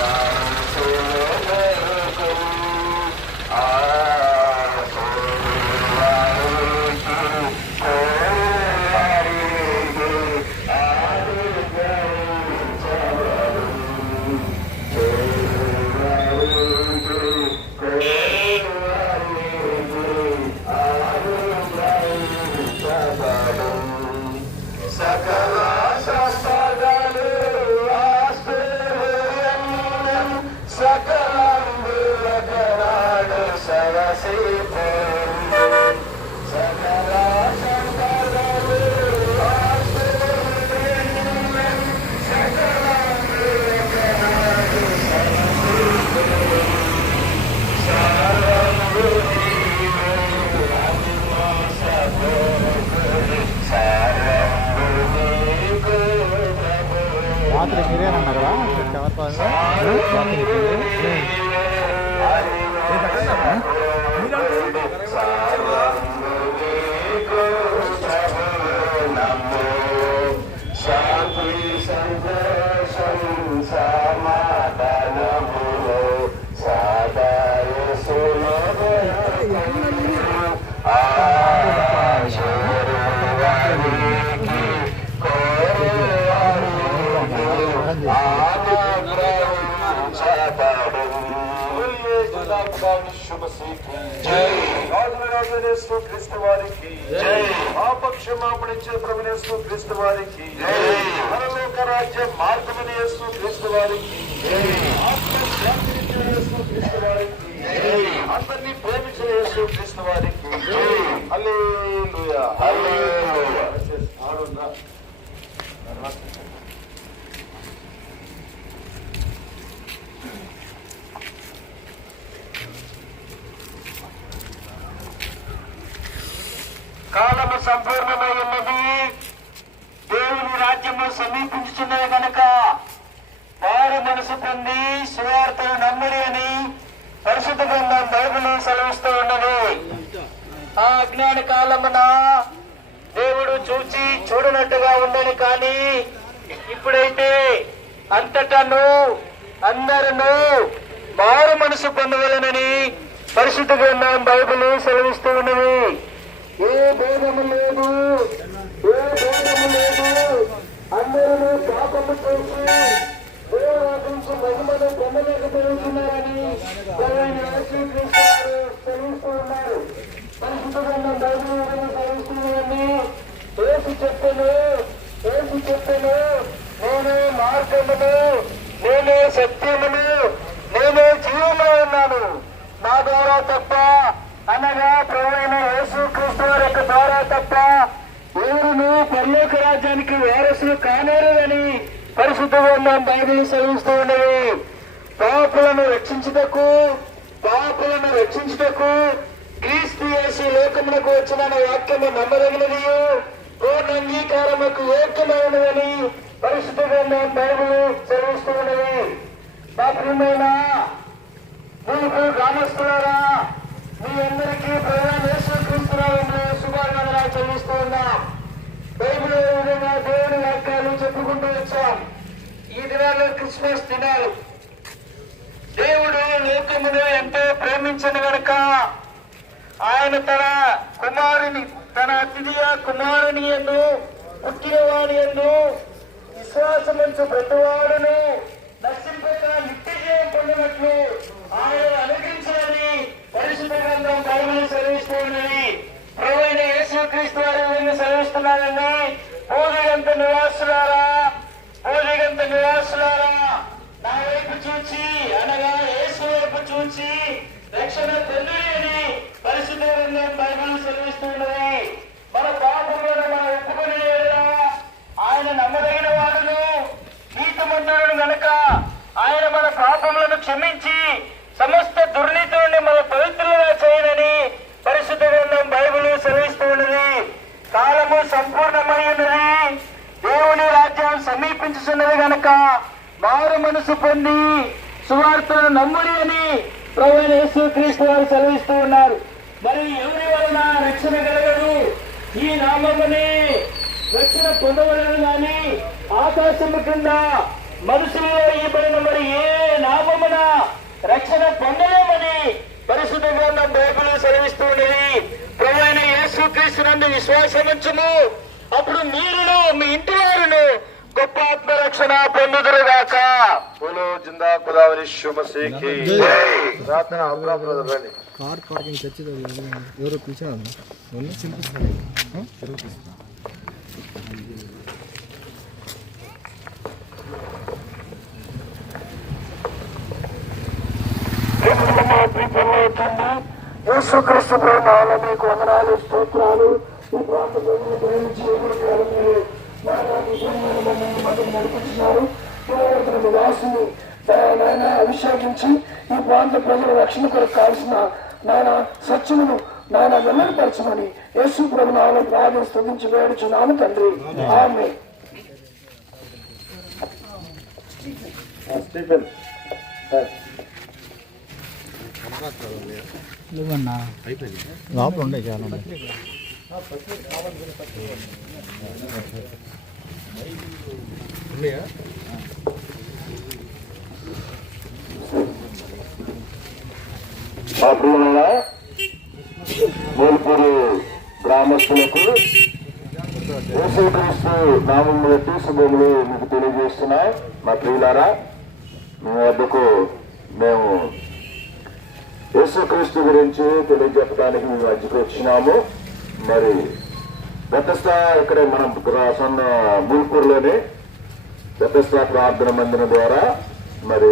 రాత్రి మీరేనన్నా కదా శాంతి సంతోషం సమాధానములు సదా యేసులో క్రీస్తు వారికి పాపక్షమాపణించే ప్రభునేసు క్రీస్తు వారికి పరలోక రాజ్యం మార్గమని యేసు క్రీస్తు వారికి క్రీస్తు వారికి అందరినీ ప్రేమించిన యేసు క్రీస్తు వారికి హల్లెలూయా హల్లెలూయా. సంపూర్ణమై ఉన్నది, దేవుని రాజ్యము సమీపించుచున్నది కనుక వారు మనసు పొంది సువార్తను నమ్ముడి అని పరిశుద్ధ గ్రంథం బైబిల్ సెలవిస్తూ ఉన్నది. ఆ అజ్ఞాన కాలమున దేవుడు చూచి చూడనట్టుగా ఉండని, కానీ ఇప్పుడైతే అంతటను అందరూ మారు మనసు పొందవలనని పరిశుద్ధ గ్రంథం బైబిల్ సెలవిస్తూ ఉన్నది. ఏ భేదము లేదు, ఏ భేదము లేదు, అందరూ పాపము చేసి దేవుని మహిమను పొందలేకపోతున్నారని సెలవిస్తూ ఉన్నారు. పరిశుద్ధ గ్రంథం బైబిల్ సెలవిస్తున్నారని ఏసు చెప్పను, నేనే మార్గమును, నేనే సత్యమును, నేనే జీవమును ఉన్నాను, నా ద్వారా తప్ప అనగా ప్రభువైన యేసుక్రీస్తు వారి యొక్క ద్వారా తప్ప ఎవరును పరలోక రాజ్యానికి వారసులు కానేరని పరిశుద్ధ గ్రంథం బైబిల్ సెలవిస్తూ ఉన్నది. పాపులను రక్షించుటకు క్రీస్తు యేసు లోకమునకు వచ్చిన వాక్యము నమ్మదగినది, పూర్ణ అంగీకారముకు యోగ్యమైనదని పరిశుద్ధ గ్రంథం బైబిల్ సెలవిస్తూ ఉన్నది. మా ప్రియమైన మీకు గ్రామస్తులారా, మీ అందరికీ ప్రధాన యేసుక్రీస్తునామములో శుభాకాంక్షలు చెల్లిస్తూ ఉన్నాం. బైబిల్ విధంగా దేవుని వాక్యాలు చెప్పుకుంటూ వచ్చాం. ఈ దినాల్లో క్రిస్మస్ దినాలు. దేవుడు లోకమును ఎంతో ప్రేమించిన గనుక ఆయన తన అతిథియ కుమారుని యందు పుట్టిన వాడి యందు విశ్వాసముంచు ప్రతివాడును నశింపక నిత్య జీవం పొందినట్లు ఆయన అనుగ్రహించాలని పరిశుద్ధ గ్రంథం బైబిల్ సెలవిస్తూ ఉన్నది. ప్రభువైన యేసుక్రీస్తు వారి సెలవిస్తున్నారని భూదిగంత నివాసులారా నా వైపు చూచి అనగా యేసు వైపు చూచి రక్షణ పొందుడి అని పరిశుద్ధ గ్రంథం బైబిల్ సెలవిస్తున్నది. మన పాపములను మనం ఒప్పుకొని ఆయన నమ్మదగిన వాడును నీతిమంతుడు గనుక ఆయన మన పాపములను క్షమించి సమస్త దుర్నీతి నుండి మన పవిత్రులుగా చేయనని పరిశుద్ధ గ్రంథం బైబిల్ సెలవిస్తూ ఉన్నది. కాలము సంపూర్ణమై ఉన్నది, దేవుని రాజ్యం సమీపించుతున్నది గనక మారు మనసు పొంది సువార్తను నమ్ముడి అని ప్రభువైన యేసుక్రీస్తు వారు సెలవిస్తూ ఉన్నారు. మరి ఎవరి వలన రక్షణ కలగదు? ఈ నామమునే రక్షణ పొందవలను గాని ఆకాశము కింద మనుషులలో ఇవ్వబడిన మరి ఏ నామమున రక్షణ పొందలేమని పరిశుద్ధ గ్రంథం బైబిల్ సెలవిస్తూ ఉన్నది. ప్రభువైన యేసుక్రీస్తు నందు విశ్వాసముంచుము, అప్పుడు మీరును మీ ఇంటి వారును గొప్ప ఆత్మరక్షణ పొందుదురుగాక. बोलो जिंदा खुदा यीशु मसीह की जय। प्रार्थना अपना ब्रदर రండి. కార్ పార్కింగ్ చర్చిలో ఎవరో పిలిచారు యేసుక్రీస్తు నామములో మీకు వందనాలు, స్తోత్రాలు. ఈ ప్రాంతంలో ప్రేమించి నడిపించినారు. నివాసులు నాయన అభిషేకించి ఈ ప్రాంత ప్రజల రక్షణ కొరకు కావాల్సిన నాయన సత్యమును నాయన వెల్లడిపరచమని యేసు ప్రభు నామములో ప్రార్థన స్తుతించి వేడుచున్నాము తండ్రి. ఆమేన్. లోపల ఉండే చాలా మా ప్రియమైన మూలపూరు గ్రామస్తులకు యేసుక్రీస్తు నామమును బట్టి శుభములు మీకు తెలియజేస్తున్నా. మా ప్రియులారా, మీ వద్దకు మేము యేసుక్రీస్తు గురించి తెలియజెప్పడానికి మేము మధ్యకు వచ్చినాము. మరి బెతెస్దా ఇక్కడే మనం సొంత మూలపూరులోనే బెతెస్దా ప్రార్థన మందిరం ద్వారా మరి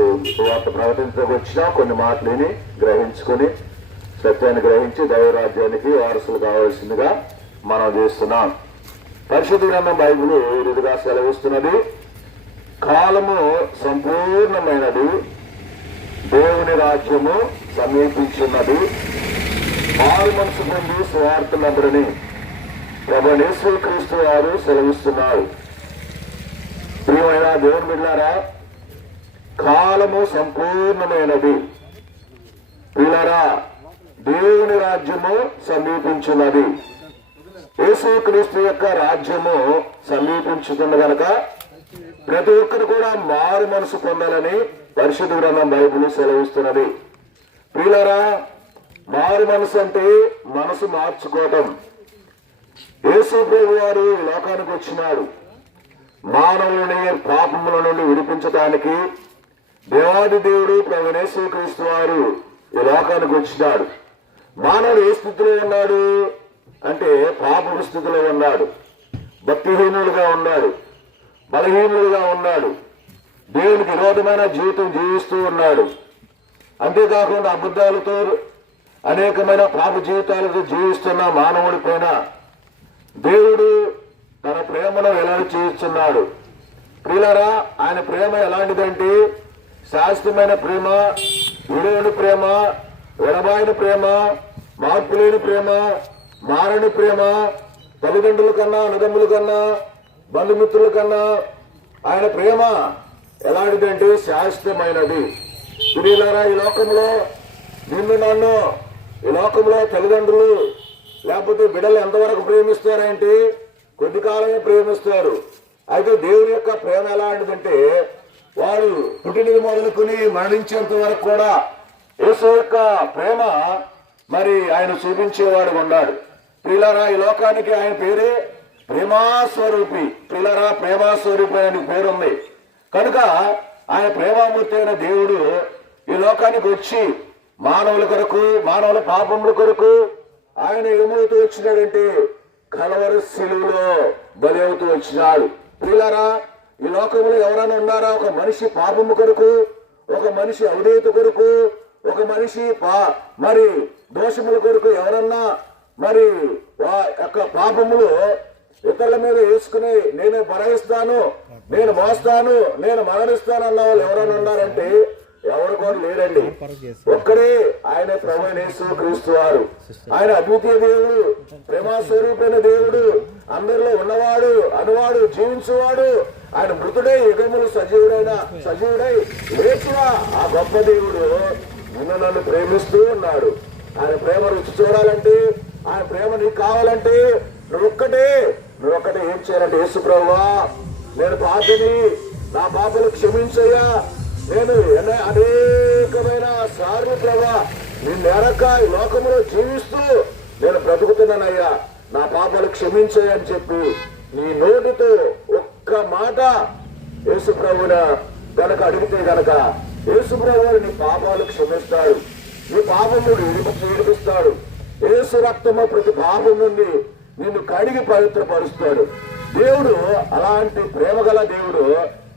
వార్త ప్రకటించడానికి వచ్చినా కొన్ని మాటలని గ్రహించుకొని సత్యాన్ని గ్రహించి దైవరాజ్యానికి వారసులు కావాల్సిందిగా మనం చేస్తున్నాం. పరిశుద్ధ గ్రంథం బైబిల్ ఇదిగా సెలవిస్తున్నది. కాలము సంపూర్ణమైనది, దేవుని రాజ్యము సమీపించున్నది, మారు మనసు పొంది సువార్తలందరినీ ప్రభువైన యేసుక్రీస్తు వారు సెలవిస్తున్నారు. ప్రియమైన దేవుని బిడ్డలారా, కాలము సంపూర్ణమైనది. ప్రియులారా, దేవుని రాజ్యము సమీపించున్నది. యేసుక్రీస్తు యొక్క రాజ్యము సమీపించుతున్న గనక ప్రతి ఒక్కరు కూడా మారు మనసు పొందాలని పరిశుద్ధ గ్రంథం బైబిల్ సెలవిస్తున్నది. ప్రియులారా, మారు మనసు అంటే మనసు మార్చుకోవటం. యేసు ప్రభు వారు ఈ లోకానికి వచ్చినాడు. మానవులని పాపముల నుండి విడిపించడానికి దేవాది దేవుడు ప్రభు యేసుక్రీస్తు వారు ఈ లోకానికి వచ్చినాడు. మానవుడు ఏ స్థితిలో ఉన్నాడు అంటే పాపపు స్థితిలో ఉన్నాడు. భక్తిహీనులుగా ఉన్నాడు, బలహీనులుగా ఉన్నాడు, దేవునికి విరోధమైన జీవితం జీవిస్తూ ఉన్నాడు. అంతేకాకుండా అబద్ధాలతో అనేకమైన పాప జీవితాలతో జీవిస్తున్న మానవుడి పైన దేవుడు తన ప్రేమను ఎలాంటి చేస్తున్నాడు. ప్రియులారా, ఆయన ప్రేమ ఎలాంటిదంటే శాశ్వతమైన ప్రేమ, విడువని ప్రేమ, విడబాయిన ప్రేమ, మార్పు లేని ప్రేమ, మారని ప్రేమ, తల్లిదండ్రుల కన్నా, అన్నదమ్ముల కన్నా, బంధుమిత్రుల కన్నా ఆయన ప్రేమ ఎలాంటిదంటే శాశ్వతమైనది. ప్రియులారా, ఈ లోకంలో నిన్ను నన్ను ఈ లోకంలో తల్లిదండ్రులు లేకపోతే బిడ్డలు ఎంతవరకు ప్రేమిస్తారంటే కొద్ది కాలమే ప్రేమిస్తారు. అయితే దేవుని యొక్క ప్రేమ ఎలాంటిదంటే వాడు పుట్టినది మొదలుకొని మరణించేంత వరకు కూడా యేసు యొక్క ప్రేమ మరి ఆయన చూపించేవాడు ఉన్నాడు. ప్రియులారా, ఈ లోకానికి ఆయన పేరే ప్రేమాస్వరూపి. ప్రియులారా, ప్రేమాస్వరూపి అనే పేరుంది కనుక ఆయన ప్రేమామూర్తి అయిన దేవుడు ఈ లోకానికి వచ్చి మానవుల కొరకు, మానవుల పాపముల కొరకు ఆయన ఏమవుతూ వచ్చినాడంటే కలవరి శిలువలో బలి అవుతూ వచ్చినాడు. ప్రియులారా, ఈ లోకంలో ఎవరైనా ఉన్నారా? ఒక మనిషి పాపము కొరకు, ఒక మనిషి అవిధేయత కొరకు, ఒక మనిషి మరి దోషముల కొరకు ఎవరన్నా మరి యొక్క పాపములు ఇతరుల మీద వేసుకుని నేనే భరాయిస్తాను, నేను మోస్తాను, నేను మరణిస్తాను అన్న వాళ్ళు ఎవరైనా ఉన్నారంటే ఎవరు కూడా లేరండి. ఒక్కడే ఆయన ప్రభువైన యేసుక్రీస్తు వారు. ఆయన అద్వితీయ దేవుడు, ప్రేమాస్వరూపైన దేవుడు, అందరిలో ఉన్నవాడు, అనువాడు, జీవించువాడు. ఆయన మృతుడై యుగములు సజీవుడై లేచిన ఆ గొప్ప దేవుడు నిన్ను నన్ను ప్రేమిస్తూ ఉన్నాడు. ఆయన ప్రేమ రుచి చూడాలంటే, ఆయన ప్రేమ నీకు కావాలంటే నువ్వొక్కటే ఏం చేయాలంటే, యేసు ప్రభువా నేను పాపిని, నా పాపలు క్షమించయ్యా, నేను అనేకమైన సార్లు ప్రభా నిన్నెరక ఈ లోకంలో జీవిస్తూ నేను బ్రతుకుతున్నానయ్యా, నా పాపాలు క్షమించని చెప్పి నీ నోటితో ఒక్క మాట యేసు ప్రభువున గనక అడిగితే గనక యేసు ప్రభువు నీ పాపాలు క్షమిస్తాడు, నీ పాపము విడిపిస్తాడు. యేసు రక్తము ప్రతి పాపం నుండి నిన్ను కడిగి పవిత్రపరుస్తాడు. దేవుడు అలాంటి ప్రేమ గల దేవుడు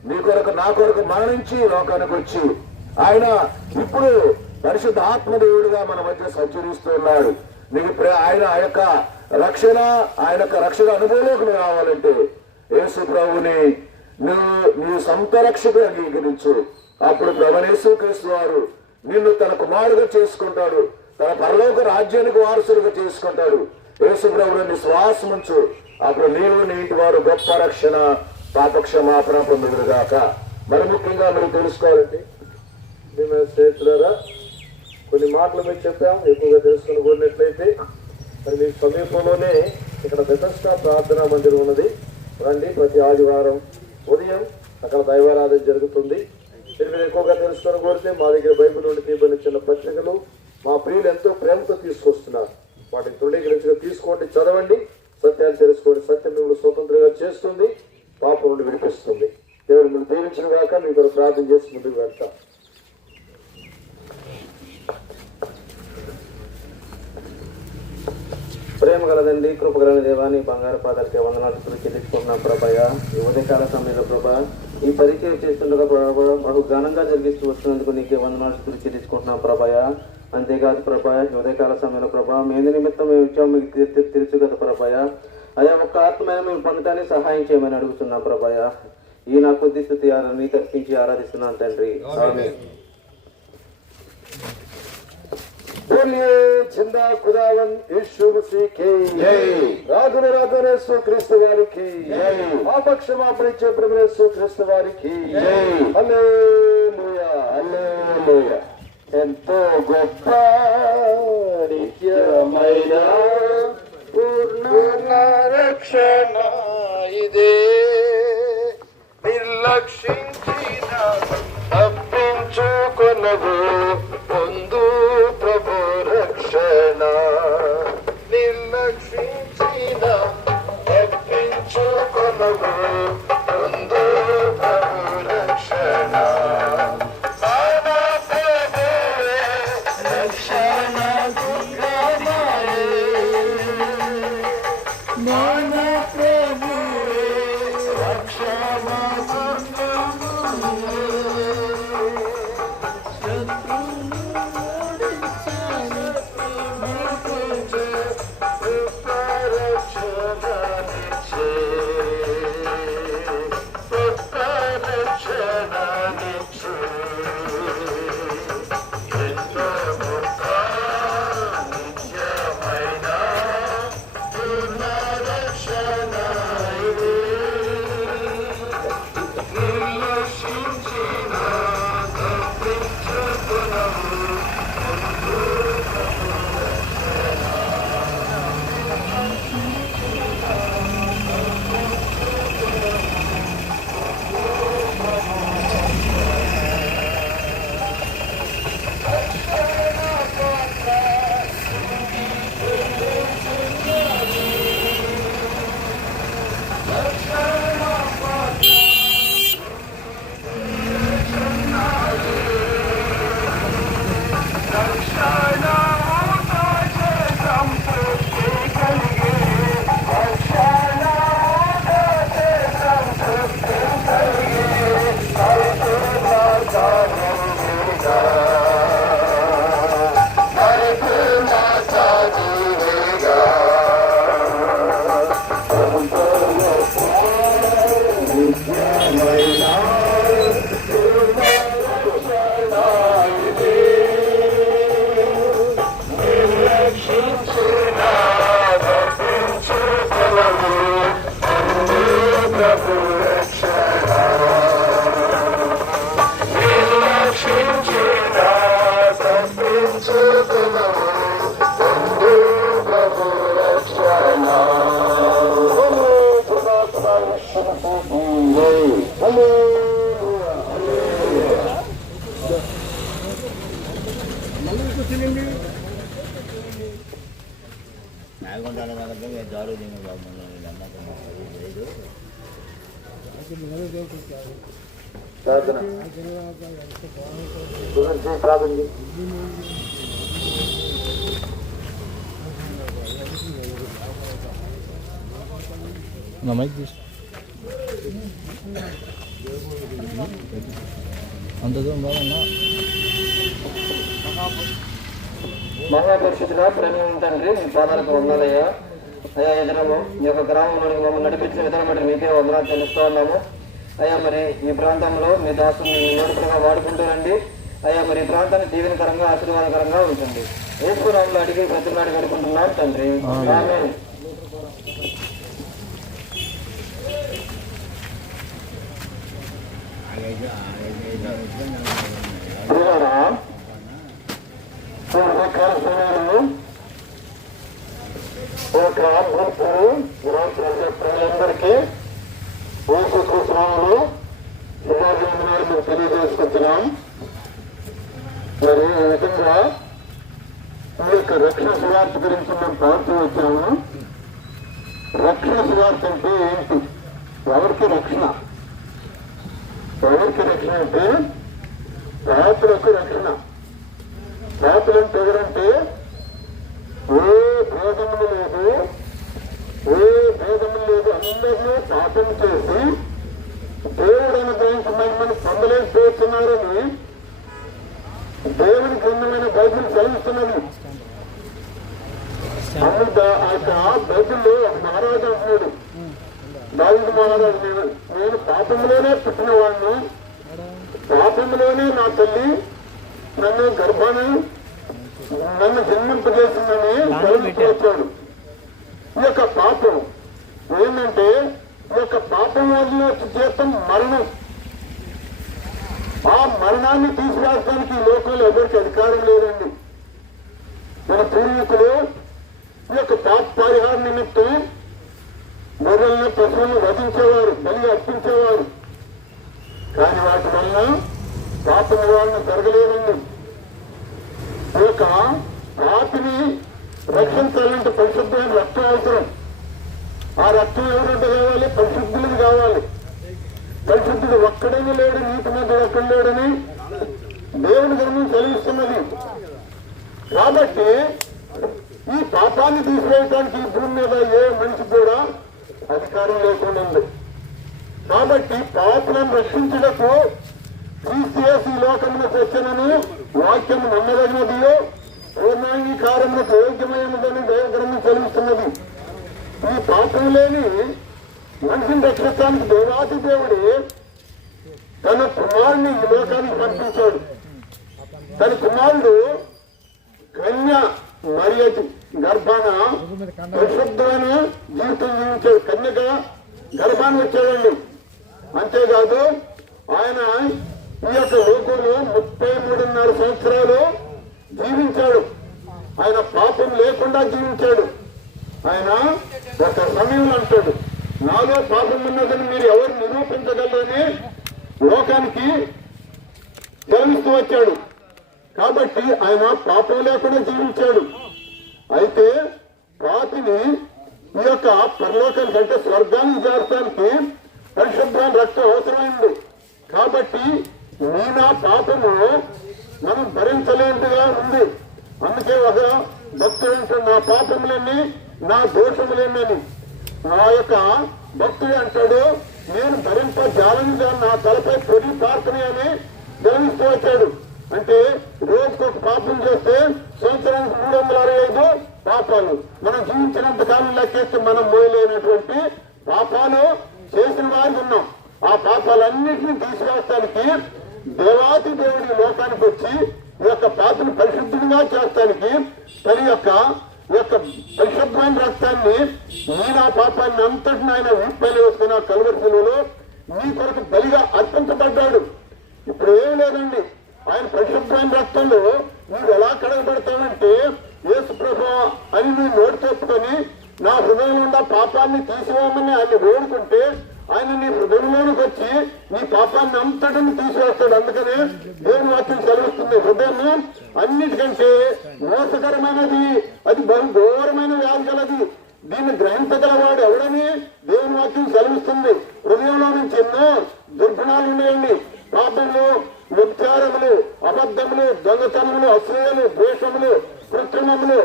నీ కొరకు నా కొరకు మరణించి లోకానికి వచ్చి ఆయన ఇప్పుడు పరిశుద్ధ ఆత్మదేవుడిగా మన మధ్య సంచరిస్తున్నాడు. నీకు ఆయన యొక్క రక్షణ అనుభవంలోకి రావాలంటే యేసు ప్రభువుని నీ సొంత రక్షకుడు అంగీకరించు. అప్పుడు ప్రభువైన యేసుక్రీస్తు వారు నిన్ను తన కుమారుగా చేసుకుంటాడు, తన పరలోక రాజ్యానికి వారసులుగా చేసుకుంటాడు. యేసు ప్రభువుని శ్వాసం ఉంచు. అప్పుడు నీవు నీ ఇంటి వారు గొప్ప రక్షణ, పాపక్షమాపణ పొందుదురుగాక. మరి ముఖ్యంగా మీరు తెలుసుకోవాలండి, మేము స్నేహితులారా కొన్ని మాటలు మీకు చెప్పాం. ఎక్కువగా తెలుసుకుని కోరినట్లయితే మరి మీ సమీపంలోనే ఇక్కడ బెతెస్దా ప్రార్థనా మందిరం ఉన్నది. రండి, ప్రతి ఆదివారం ఉదయం అక్కడ దైవారాధన జరుగుతుంది. మీరు ఎక్కువగా తెలుసుకొని కోరితే మా దగ్గర బైబిల్ నుండి తీయబడిన చిన్న పత్రికలు మా ప్రియులు ఎంతో ప్రేమతో తీసుకొస్తున్నారు. వాటిని తృణీకరించగా తీసుకోండి, చదవండి, సత్యాన్ని తెలుసుకోండి. సత్యం మిమ్మల్ని స్వతంత్రంగా చేస్తుంది, పాపం నుండి విడిపిస్తుంది. దేవుడు మిమ్మల్ని దీవించిన గాక. మీ కొరకు ప్రార్థన చేసి ముందుకు వెళ్తాం. ప్రేమ గలదండి, కృపగల దేవాన్ని బంగారు పాదాలకి వందనాలు చెల్లించుకుంటున్నాం ప్రభాయ. ఈ ఉదయకాల సమయంలో ప్రభా ఈ పరిచయం చేస్తుండగా ప్రభా మాకు ఘనంగా జరిగిస్తూ వచ్చినందుకు నీకే వందనాలు చెల్లించుకుంటున్నాం ప్రభాయ. అంతేకాదు ప్రభాయ, ఈ ఉదయకాల సమయంలో ప్రభా మేము నిమిత్తం మేము వచ్చాము మీకు తెలుసు కదా ప్రభాయ. అదే ఒక్క ఆత్మైన మేము పొందటానికి సహాయం చేయమని అడుగుతున్నాం ప్రభాయ. ఈ నా కొద్ది స్థితి నీ తప్పించి ఆరాధిస్తున్నాను తండ్రి. बोलिए जिंदा खुदावन यीशु मसीह की जय। राधुने राधुने यीशु क्रिस्तु वारी की जय। पापक्षमापण इच्छे प्रभु यीशु क्रिस्तु वारी की जय। హల్లెలూయా హల్లెలూయా। ఎంతో గొప్ప నిత్యమైన పూర్ణ రక్షణ ఇదే, నిర్లక్షించిన తప్పించుకొనవు పొందు ప్రభు రక్షణ, నిర్లక్షించిన తప్పించుకొనవు పొందు ప్రభు రక్షణ, మన ప్రభువే రక్షణ దుర్గమాయే, మన ప్రభువే రక్షణ ప్రార్థన ప్రార్థన నా మైక్ తీసు అంత దూరం రాదన్నా. మహాపరిషుద్ధుడా, ప్రేమ తండ్రి, మీ పాదాలకు వందనాలయ్యా. అయ్యా, ఈ దినము ఈ యొక్క గ్రామంలోని మమ్మల్ని నడిపించిన విధానం బట్టి మీకే వందనాలు తెలుస్తూ ఉన్నాము. అయ్యా, మరి ఈ ప్రాంతంలో మీ దాసుని నోడుపులుగా వాడుకుంటారండి. అయ్యా, మరి ఈ ప్రాంతాన్ని దీవెనకరంగా ఆశీర్వాదకరంగా ఉంటుంది. యేసునామములో అడిగి ప్రతిమాడి కడుకుంటున్నాం తండ్రి, ఆమేన్. ప్రజలందరికీ యేసుక్రీస్తునామములో శుభాభివందనాలు తెలియజేసుకుంటున్నాం. మరి ఈ విధంగా ఈ యొక్క రక్షణ సువార్త గురించి మేము పాడుతూ వచ్చాము. రక్షణ సువార్త అంటే ఏంటి? ఎవరికి రక్షణ? ఎవరికి రక్షణ అంటే పాపులకు రక్షణ. పాపులు అంటే ఎవరంటే ఏ భేదములు లేదు, ఏ భేదములు లేదు, అందరినీ పాపం చేసి దేవుడు అనుగ్రహించి మహిమను పొందలేకపోతున్నారని దేవుని గ్రంథమైన బైబిల్ చదివిస్తున్నది. ఆ యొక్క బైబిల్లో ఒక మహారాజు అంటున్నాడు, దావీదు మహారాజు, నేను పాపంలోనే పుట్టిన వాడిని, పాపంలోనే నా తల్లి నన్ను గర్భాన్ని నన్ను జన్మింపజేసిందని వచ్చాడు. ఈ యొక్క పాపం ఏంటంటే ఈ యొక్క పాపం వల్ల జీతం మరణం. ఆ మరణాన్ని తీసుకురావడానికి ఈ లోకంలో ఎవరికి అధికారం లేదండి. మన పూర్వీకులు ఈ యొక్క పాప పరిహార నిమిత్తం గొర్రెలను పశువులను వధించేవారు, బలి అర్పించేవారు. కానీ వాటి వలన పాప నివారణ జరగలేదండి. ఈ యొక్క పాపిని రక్షించాలంటే పరిశుద్ధమైన రక్తం అవసరం. ఆ రక్తం ఎవరంటే కావాలి? పరిశుద్ధులు కావాలి. పరిశుద్ధుడు ఒక్కడైనా లేడు, నీతిమంతుడు ఒక్కడు లేడని దేవుని గ్రంథం చదివిస్తున్నది. కాబట్టి ఈ పాపాన్ని తీసివేయడానికి ఈ భూమి మీద ఏ మనిషి కూడా అధికారం లేకుండా ఉంది. కాబట్టి పాపులను రక్షించుటకు క్రీస్తు ఈ లోకములకు వచ్చనని వాక్యం నమ్మదగినదియో పూర్ణాంగీకారములకు యోగ్యమైనదని దైవ గ్రంథం చదివిస్తున్నది. ఈ పాపం లేని మనిషిని రక్షించడానికి దేవాది దేవుడు తన కుమారుని ఈ లోకానికి పంపించాడు. తన కుమారుడు కన్య మరియ గర్భాన పరిశుద్ధమైన జీవితం జీవించాడు. కన్యగా గర్భాన్ని వచ్చాడండి. అంతేకాదు ఆయన ఈ యొక్క లోకంలో 33.5 సంవత్సరాలు జీవించాడు. ఆయన పాపం లేకుండా జీవించాడు. ఆయన ఒక సమయంలో అంటాడు, నాలో పాపం ఉన్నదని మీరు ఎవరు నిరూపించగలరని లోకానికి తెలుస్తూ వచ్చాడు. కాబట్టి ఆయన పాపం లేకుండా జీవించాడు. అయితే పాపిని ఈ యొక్క పరలోకానికి అంటే స్వర్గానికి చేరడానికి పరిశుభ్రమైన రక్తం అవసరమైంది. కాబట్టి నా పాపము మనం భరించలేనిదిగా ఉంది. అందుకే ఒక భక్తుడు అంటాడు, నా పాపములన్నీ నా దోషములేనని. నా యొక్క భక్తుడు అంటాడు, నేను భరింప జాలంగా నా తలపై పొడి ప్రార్థన అని గమనిస్తూ వచ్చాడు. అంటే రోజుకు ఒక పాపం చేస్తే సంవత్సరానికి 365 పాపాలు. మనం జీవించినంత కాలం లెక్కేస్తే మనం మోయలేనటువంటి పాపాలు చేసిన వారికి ఉన్నాం. ఆ పాపాలన్నింటినీ తీసుకురావడానికి దేవాతి దేవుడి లోకానికి వచ్చి ఈ యొక్క పాపను పరిశుద్ధంగా చేస్తానికి తన యొక్క పరిశుద్ధమైన రక్తాన్ని నా పాపాన్ని అంతటిని ఆయన వీపైన వేసుకున్న కలువరిశిలలో మీ కొరకు బలిగా అర్పించబడ్డాడు. ఇప్పుడు ఏం లేదండి, ఆయన పరిశుద్ధమైన రక్తంలో నువ్వు ఎలా కడగబడతావంటే యేసు ప్రభువా అని నువ్వు నోటి చెప్పుకొని నా హృదయంలో ఉన్న పాపాన్ని తీసివేయమని ఆయన వేడుకుంటే ఆయన నీ హృదయంలోనికి వచ్చి నీ పాపాన్ని అంతటిని తీసివేస్తాడు. అందుకనే దేవుని వాక్యం సెలవిస్తుంది, హృదయం అన్నిటికంటే మోసకరమైనది, అది బహు ఘోరమైన వ్యాధి గలది, దీన్ని గ్రహించగలవాడు ఎవడని దేవుని వాక్యం సెలవిస్తుంది. హృదయంలో నుంచి ఎన్నో దుర్గుణాలు ఉన్నాయండి. పాపములు, వ్యభిచారములు, అబద్ధములు, దొంగతనములు, అసూయలు, ద్వేషములు, కృత్రిమములు,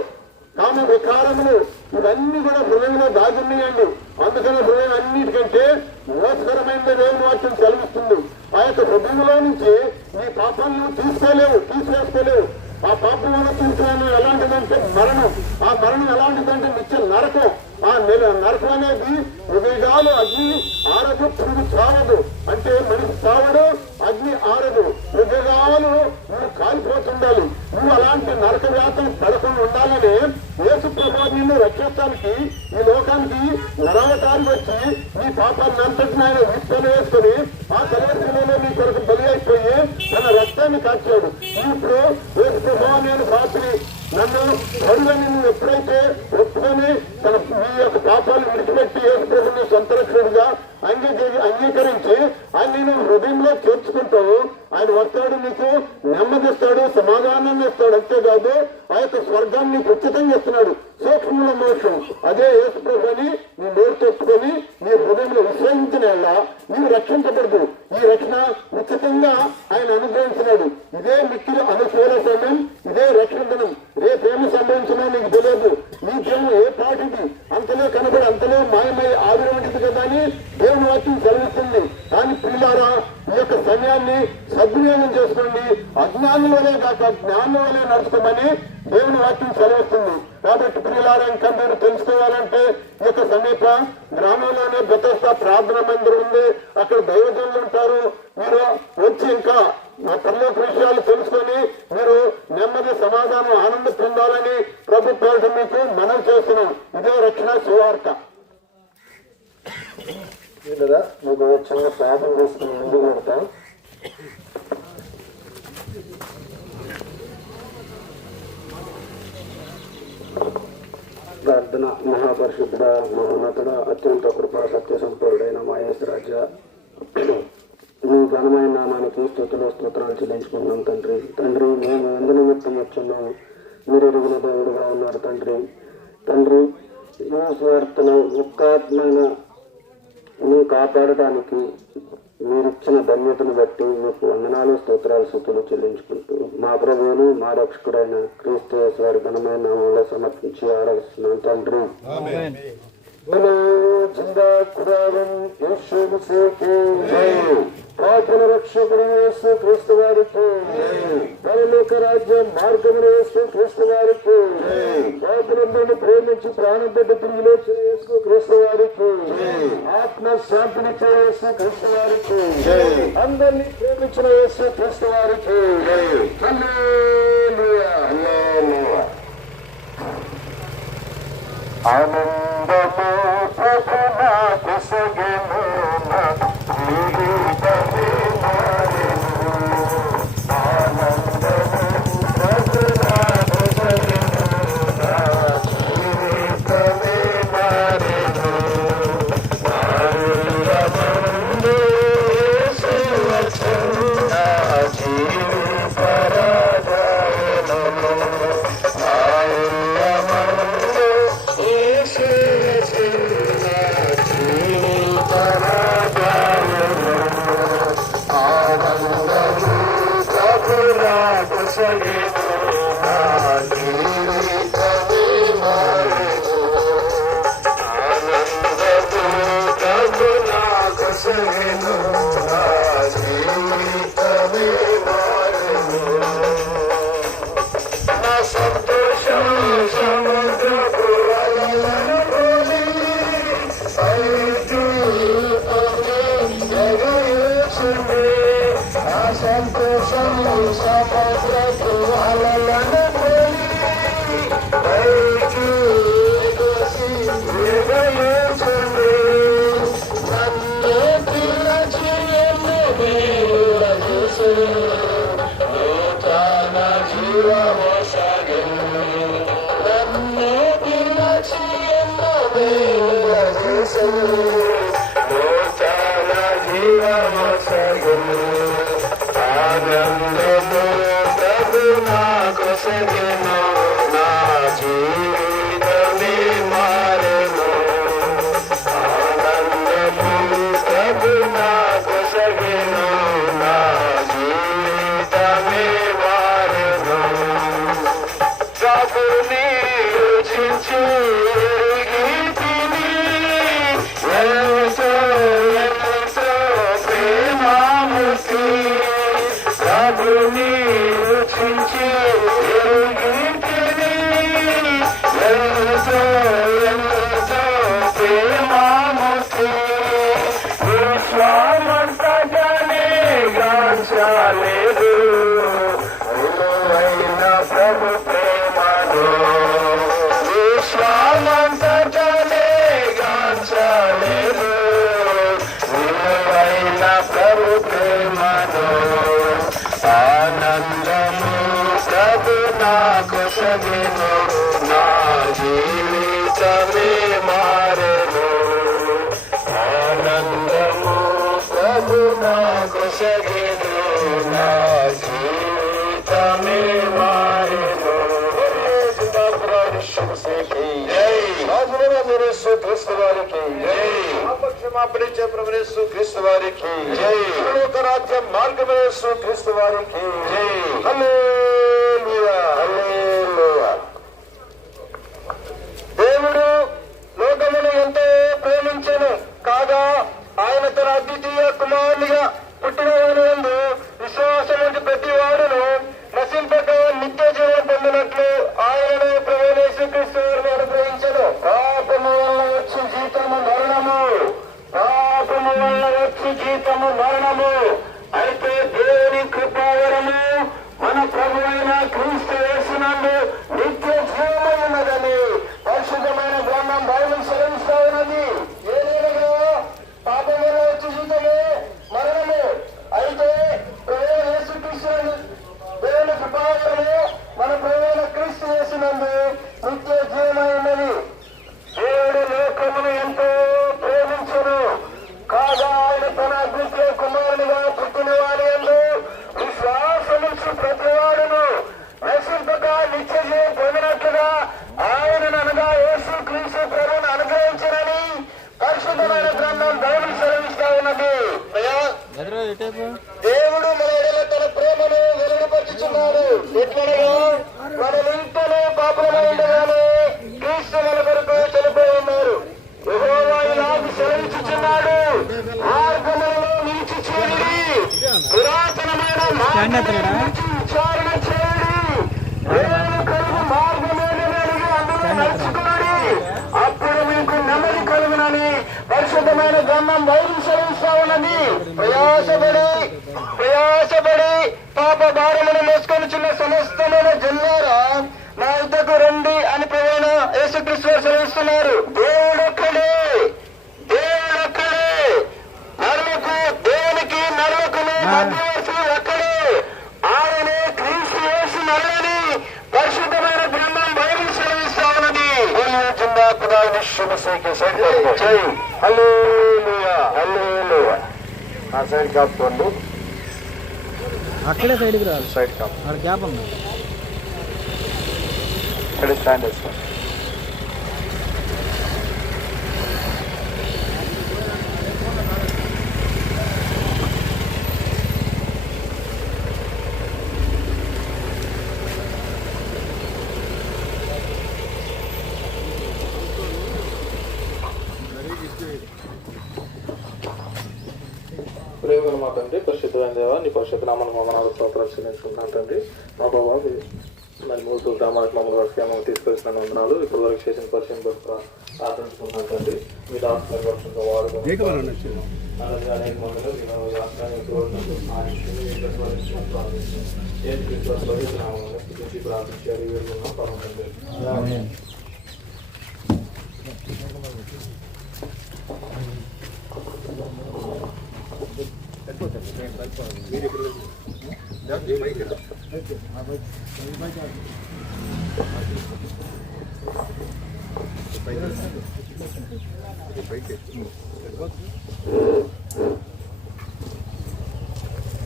కామ వికారములు, ఇవన్నీ కూడా హృదయంలో దాగున్నాయండి. అందుకని హృదయం అన్నిటికంటే మోసకరమైనది దేవుని వాక్యం సెలవిస్తుంది. ఆ యొక్క హృదయంలో నుంచి నీ పాపాలను తీసివేసుకోలేవు. ఆ పాపంలో తీసుకోవడం ఎలాంటిదంటే మరణం. ఆ మరణం ఎలాంటిదంటే నిత్య నరకం. ఆ నరకం అనేది హృదయాలు అగ్ని ఆరదు, పురుగు చావదు. అంటే మనిషి చావడు, అగ్ని ఆరదు. హృదయాలు నువ్వు కాలిపోతుండాలి. నువ్వు అలాంటి నరక వ్యాసం పడకుండా ఉండాలని యేసు ప్రభువు నిన్ను రక్షించడానికి ఈ లోకానికి నరవటానికి వచ్చి నీ పాపాన్ని అంతటిని ఆయన విప్పలు వేసుకుని ఆ కలవరిశిలలో నీ కొరకు బలి అయిపోయి తన రక్తాన్ని కాచాడు. ఇప్పుడు యేసు ప్రభువు నేను పాపిని, నన్ను పడుగని నువ్వు ఎప్పుడైతే ఒప్పుకొని మీ యొక్క పాపాలు విడిచిపెట్టి యేసు ప్రభువుని సొంత రక్షకుడిగా అంగీకరించి ఆయన నేను హృదయంలో చేర్చుకుంటావు, ఆయన వస్తాడు, నీకు నెమ్మదిస్తాడు, సమాధానాన్ని ఇస్తాడు. అంతేకాదు ఆ యొక్క స్వర్గాన్ని ఉచితంగా ఇస్తున్నాడు. సూక్ష్మల మోక్షం అదే యేసు ప్రభువుని నీ నోరు తెచ్చుకొని నీ హృదయంలో విశ్వసించిన నీవు రక్షించబడదు. ఈ రక్షణ ఉచితంగా ఆయన అనుగ్రహించినాడు. ఇదే మిక్కిలి అనుకూల సమయం, ఇదే రక్షణ దినం. రేపేమి సంభవించినా నీకు తెలియదు. నీ జీవనం ఏ పాటిది అంతలో కనబడి అంతలో మాయమై ఆవిరి వంటిది కదా అని దేవుని వాక్యం సెలవిస్తుంది. కానీ పిల్లారా, ఈ యొక్క సమయాన్ని సద్వినియోగం చేసుకోండి. అజ్ఞానంలోనే కాక జ్ఞానంలోనే నడుచుకోమని దేవుని వాక్యం సెలవిస్తుంది. కాబట్టి పిల్లారా, ఇంకా మీరు తెలుసుకోవాలంటే ఈ యొక్క సమీప గ్రామంలోనే బెతెస్దా ప్రార్థన మందిరం ఉంది. అక్కడ దైవజనులు ఉంటారు. మీరు వచ్చి ఇంకా పరలోక విషయాలు తెలుసుకొని మీరు నెమ్మది, సమాధానం, ఆనంద పొందాలని ప్రభు పేరు మీకు మనం చేస్తున్నాం. ఇదే రక్షణ సువార్త. కదా మీకు చిన్న ప్రార్థన చేసుకుని ముందుకు పెడతాం. ప్రార్థన. మహాపరిశుద్ధుడ, మహోన్నతుడ, అత్యంత కృపా సత్య సంపూర్ణుడైన మా యేసు రాజా, మీ ఘనమైన నామానికి స్తోత్రాలు చెల్లించుకుంటున్నాం తండ్రి. తండ్రి, మేము ఎందు నిమిత్తం వచ్చున్నాము, మీరు ఎరుగున దేవుడుగా ఉన్నారు తండ్రి. తండ్రి, ఈ స్వార్థను ఒక్కాత్మైన నువ్వు కాపాడటానికి మీరిచ్చిన ధన్యతను బట్టి మీకు వందనాలు, స్తోత్రాలు, స్తుతులు చెల్లించుకుంటూ మా ప్రభువును మా రక్షకుడైన క్రీస్తు యేసు వారి ఘనమైన నామంలో సమర్పించి ఆరాధిస్తున్నాం తండ్రి. పాపల రక్షకుడు యేసు క్రీస్తు వారికి, పరలోక రాజ్యం మార్గమును యేసు క్రీస్తు వారికి, పాపలందరినీ ప్రేమించి ప్రాణం పెట్టి తిరిగి లేచి యేసు క్రీస్తు వారికి, ఆత్మ శాంతినిచ్చే యేసు క్రీస్తు వారికి, అందరినీ ప్రేమించిన యేసు క్రీస్తు వారికి హల్లెలూయా, హల్లెలూయా. ఆనందము ప్రభున కొసగెను నా జీవితమే మారెను, ఆనందము ప్రభున కొసగెను నా జీవితమే మారెను, ఆనందము యేసు వచ్చెను నా జీవిత రాజాయను, క్రీస్తు వారికి రాజ్యం మార్గమేసు క్రీస్తు వారికి హల్లెలూయా, హల్లెలూయా. దేవుడు లోకమును ఎంతో ప్రేమించెను కాగా ఆయన తన అద్వితీయ కుమారునిగా పుట్టిన వారి యందు విశ్వాసం ఉంచి ప్రతి వాడును నశింపక నిత్య జీవం పొందినట్లు ఆయనను ప్రభువైన యేసుక్రీస్తు వారిని అనుగ్రహించెను. పాపము వల్ల వచ్చి జీతము మరణము, పాపము వల్ల వచ్చి జీతము మరణము. అయితే దేవుని కృపావరము మన ప్రభువైన క్రీస్తు యేసునందు దేవుడు మన ఎడల తన ప్రేమను వెలువపరుచుచున్నాడు. ఎట్లనగా మన ఇంటనే పాపలమై ఉండగానే క్రీస్తు మన కొరకు చనిపోయి ఉన్నారు. యెహోవా ఇలాగు సెలవిచ్చుచున్నాడు, మార్గములలో నిలిచి చేరి పురాతనమైన మార్గముల నుంచి విచారణ చేయుడి. దేవుని కొరకు మార్గమేదని అందులో నడుచుకోండి, అప్పుడు మీకు నెమ్మది కలుగునని పరిశుద్ధమైన గ్రంథం బైబిల్ సెలవిస్తా ఉన్నది. ప్రయాసపడి పాప భారమును మోసుకొనిచున్న సమస్తమైన జనులారా నా యుద్ధకు రండి అని ప్రభువైన యేసుక్రీస్తు వారు సెలవిస్తున్నారు. దేవుడొక్కడే, నరులకు దేవునికి నరులకును మధ్యవర్తి ఒక్కడే, ఆయనే క్రీస్తు యేసు నరులని పరిశుద్ధమైన గ్రంథం బైబిల్ సెలవిస్తా ఉన్నది. ఆ సైడ్ కాపుకోండి, అక్కడే సైడ్కి రాదు, సైడ్ కాపు అక్కడ గ్యాప్ ఉంది. ఇక్కడ స్టాండ్ వేసుకోండి. ప్రేమ మా తండ్రి, పరిశుద్ధమైన దేవ, నీ పరిశుద్ధ నామను మమ్మల్ని స్తోత్రాలు చెల్లించుకుంటున్నాను తండ్రి. మా బాబా మరి మూడు గ్రామాలకు మమ్మల్ని తీసుకొచ్చిన వందనాలు. ఇప్పటి వరకు చేసిన పరిచయం ప్రార్థించుకుంటున్నాను తండ్రి. మీ దాస్తున్న పరిశుద్ధ వాడు అనేక మందిలో ప్రార్థించారు.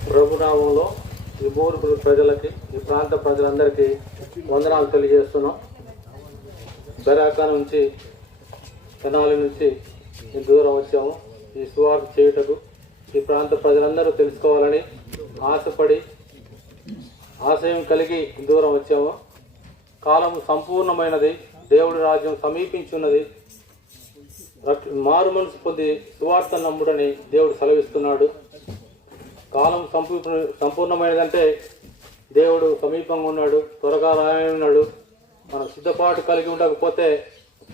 ప్రభునామంలో ఈ మూడు ప్రజలకి, ఈ ప్రాంత ప్రజలందరికీ వందనాలు తెలియజేస్తున్నాం. బెరాకా నుంచి, తెనాలి నుంచి దూరం వచ్చాము ఈ సువార్త చేయుటకు. ఈ ప్రాంత ప్రజలందరూ తెలుసుకోవాలని ఆశపడి, ఆశయం కలిగి దూరం వచ్చాము. కాలం సంపూర్ణమైనది, దేవుడి రాజ్యం సమీపించున్నది. మారు మనసు పొంది సువార్త నమ్ముడని దేవుడు సెలవిస్తున్నాడు. కాలం సంపూర్ణమైనదంటే దేవుడు సమీపంగా ఉన్నాడు, త్వరగా రాయనున్నాడు. మనం సిద్ధపాటు కలిగి ఉండకపోతే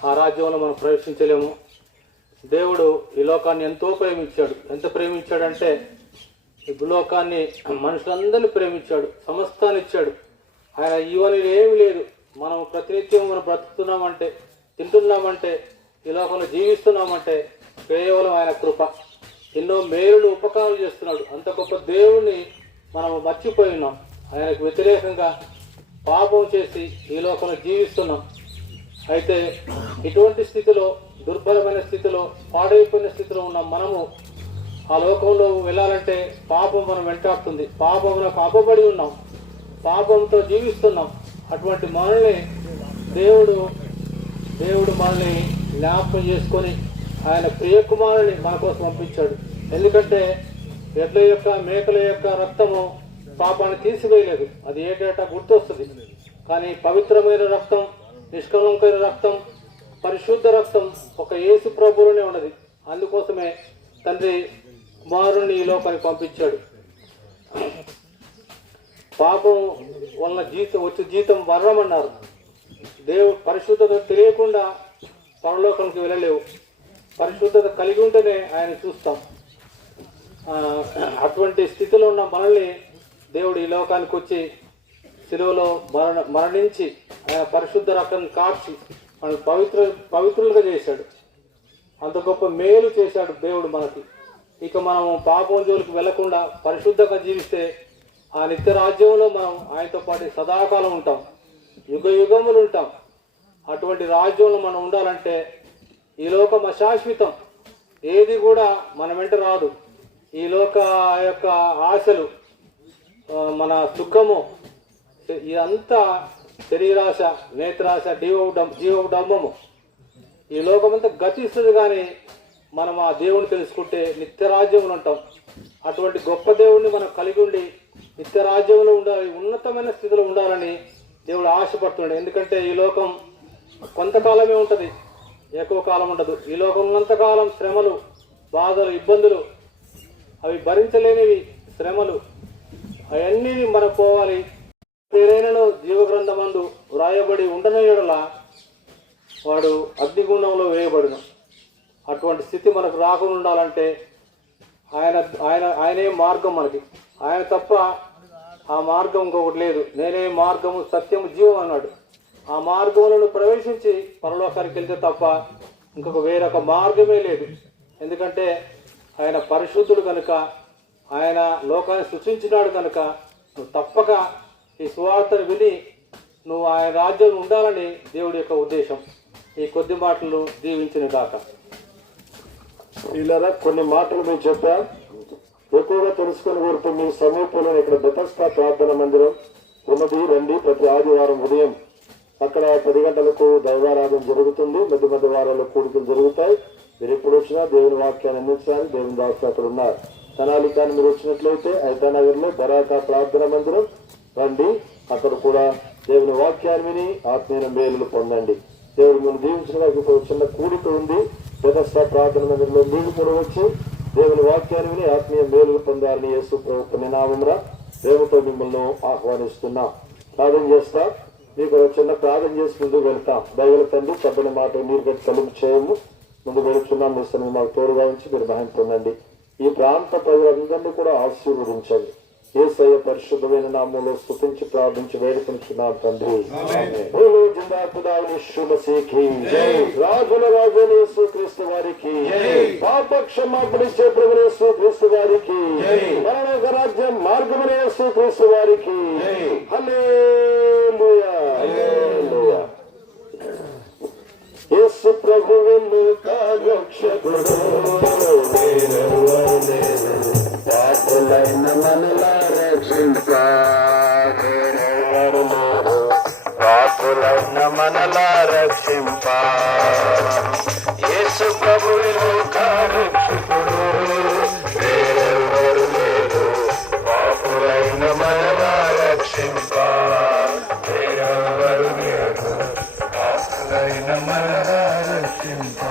ఆ రాజ్యంలో మనం ప్రవేశించలేము. దేవుడు ఈ లోకాన్ని ఎంతో ప్రేమించాడు. ఎంత ప్రేమించాడంటే ఈ భూలోకాన్ని, మనుషులందరినీ ప్రేమించాడు, సమస్తాన్ని ఇచ్చాడు. ఆయన ఇవన్నీ ఏమీ లేదు. మనం ప్రతినిత్యం మనం బ్రతుకుతున్నామంటే, తింటున్నామంటే, ఈ లోకంలో జీవిస్తున్నామంటే కేవలం ఆయన కృప. ఎన్నో మేలులు ఉపకారాలు చేస్తున్నాడు. అంత గొప్ప దేవుణ్ణి మనం మర్చిపోయి ఉన్నాం. ఆయనకు వ్యతిరేకంగా పాపం చేసి ఈ లోకంలో జీవిస్తున్నాం. అయితే ఇటువంటి స్థితిలో, దుర్బలమైన స్థితిలో, పాడైపోయిన స్థితిలో ఉన్న మనము ఆ లోకంలో వెళ్ళాలంటే పాపం మనం వెంటాడుతుంది. పాపమునకు అప్పబడి ఉన్నాం, పాపంతో జీవిస్తున్నాం. అటువంటి మనల్ని దేవుడు మనల్ని జ్ఞాపకం చేసుకొని ఆయన ప్రియకుమారుని మన కోసం పంపించాడు. ఎందుకంటే ఎడ్ల యొక్క, మేకల యొక్క రక్తము పాపాన్ని తీసివేయలేదు. అది ఏటేటా గుర్తొస్తుంది. కానీ పవిత్రమైన రక్తం, నిష్కలంకమైన రక్తం, పరిశుద్ధ రక్తం ఒక యేసు ప్రభువులోనే ఉన్నది. అందుకోసమే తండ్రి కుమారుని ఈ లోకానికి పంపించాడు. పాపం వలన జీతం మరణమన్నారు. దేవుడు పరిశుద్ధత తెలియకుండా పరలోకానికి వెళ్ళలేవు. పరిశుద్ధత కలిగి ఉంటేనే ఆయన చూస్తాం. అటువంటి స్థితిలో ఉన్న మనల్ని దేవుడు ఈ లోకానికి వచ్చి శిలువలో మరణించి ఆయన పరిశుద్ధ రక్తాన్ని కార్చి మనల్ని పవిత్రులుగా చేశాడు. అంత గొప్ప మేలు చేశాడు దేవుడు మనకి. ఇక మనం పాపం జోలికి వెళ్లకుండా పరిశుద్ధంగా జీవిస్తే ఆ నిత్య రాజ్యంలో మనం ఆయనతో పాటు సదాకాలం ఉంటాం, యుగ యుగములు ఉంటాం. అటువంటి రాజ్యంలో మనం ఉండాలంటే ఈ లోకం అశాశ్వతం, ఏది కూడా మన వెంట రాదు. ఈ లోక యొక్క ఆశలు, మన సుఖము, ఇదంతా శరీరాశ, నేత్రాశ, జీవడంబము. ఈ లోకమంతా గతిస్తుంది. కానీ మనం ఆ దేవుని తెలుసుకుంటే నిత్యరాజ్యములు ఉంటాం. అటువంటి గొప్ప దేవుడిని మనం కలిగి ఉండి నిత్య రాజ్యంలో ఉండాలి, ఉన్నతమైన స్థితిలో ఉండాలని దేవుడు ఆశపడుతున్నాడు. ఎందుకంటే ఈ లోకం కొంతకాలమే ఉంటుంది, ఎక్కువ కాలం ఉండదు. ఈ లోకం ఉన్నంతకాలం శ్రమలు, బాధలు, ఇబ్బందులు, అవి భరించలేనివి శ్రమలు, అవన్నీ మనం పోవాలి. పేరైనను జీవగ్రంథమందు వ్రాయబడి ఉండని యెడల వాడు అగ్నిగుండంలో వేయబడును. అటువంటి స్థితి మనకు రాకుండా ఉండాలంటే ఆయనే మార్గం మనకి. ఆయన తప్ప ఆ మార్గం ఇంకొకటి లేదు. నేనే మార్గము, సత్యము, జీవం అన్నాడు. ఆ మార్గంలో ప్రవేశించి పరలోకానికి వెళ్తే తప్ప ఇంకొక వేరొక మార్గమే లేదు. ఎందుకంటే ఆయన పరిశుద్ధుడు కనుక, ఆయన లోకాన్ని సృష్టించినాడు కనుక నువ్వు తప్పక ఈ సువార్తను విని నువ్వు ఆయన రాజ్యం ఉండాలని దేవుడి యొక్క ఉద్దేశం. ఈ కొద్ది మాటలు దీవించిన కాక. ఇలా కొన్ని మాటలు మీకు చెప్పా, ఎక్కువగా తెలుసుకుని కోరుతూ మీ సమీపంలో ఇక్కడ బెతస్తా ప్రార్థన మందిరం ఉన్నది. రండి, ప్రతి ఆదివారం ఉదయం అక్కడ 10 గంటలకు దైవారాధన జరుగుతుంది. మధ్య మధ్య వారాల్లో కూడికలు జరుగుతాయి. మీరు ఎప్పుడు వచ్చినా దేవుని వాక్యాన్ని అందించడానికి దేవుని దాసులు అక్కడ ఉన్నారు. తెనాలి కానీ మీరు వచ్చినట్లయితే ఐతానగర్ లో బరాకా ప్రార్థన మందిరం రండి, అక్కడ కూడా దేవుని వాక్యాన్ని విని ఆత్మీయ మేలులు పొందండి. దేవుడు మనం దీవించడానికి చిన్న కూడిక ఉంది. బెతస్తా ప్రార్థన మందిరంలో మీరు కూడా వచ్చి దేవుని వాక్యాన్ని విని ఆత్మీయ మేలులు పొందాలని యేసు ప్రభుత్వ నామమున ప్రేమతో మిమ్మల్ని ఆహ్వానిస్తున్నా. ప్రార్థన చేస్తా, మీకు చిన్న ప్రార్థన చేసి ముందుకు వెళ్తాం. బైబిల్ తండ్రి సభ్యుని మాట నీరు కట్టి కలుపు చేయము. ముందు వెళుతున్నాం. మిస్టర్ మాకు తోడుగా ఉంచి మీరు మహిమ పొందండి. ఈ ప్రాంత ప్రజలందరినీ కూడా ఆశీర్వదించండి. యేసయ్య పరిశుద్ధమైన నామంలో స్తుతించి ప్రార్థించి వేడుకుంటున్నాం తండ్రి. రాజుల రాజుల యేసు క్రీస్తు వారికి, పాప క్షమాపణ ఇచ్చే ప్రభువు యేసు క్రీస్తు వారికి, మరణక రాజ్యం మార్గమున యేసు క్రీస్తు వారికి. హల్లెలూయా, హల్లెలూయా. యేసు ప్రభువు రక్షకుడు, పాపులైన మనలా రక్షింప, పాపులైన మనలా రక్షింప. యేసు ప్రభువు రక్షకుడు, వేరెవరు లేరు. పాపులైన మనలా రక్షింప, వేరెవరు లేరు. పాపులైన మనలా రక్షింప.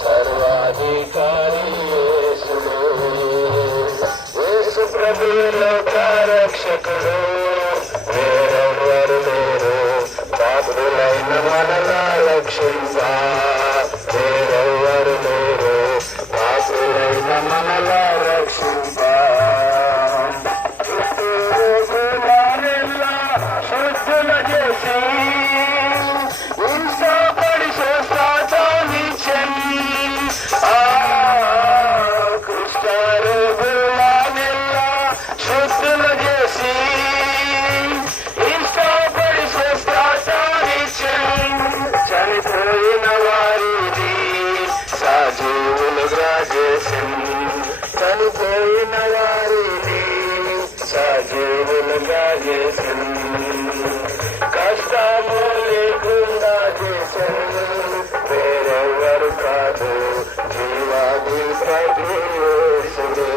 సర్వాధికారి యేసు ప్రభువు రక్షకుడు, వేరెవరు లేరు. పాపులైన మనలా రక్షింప, వేరెవరు లేరు. పాపులైన మనలా రక్షింప. శుద్ధుల చేసి వారిని సజీవులుగా చేసింది, చనిపోయిన వారిని సజీవులుగా చేసింది, కష్టము లేకుండా చేసింది, వేరెవరు కాదు జీవాధిపతి యేసుడే,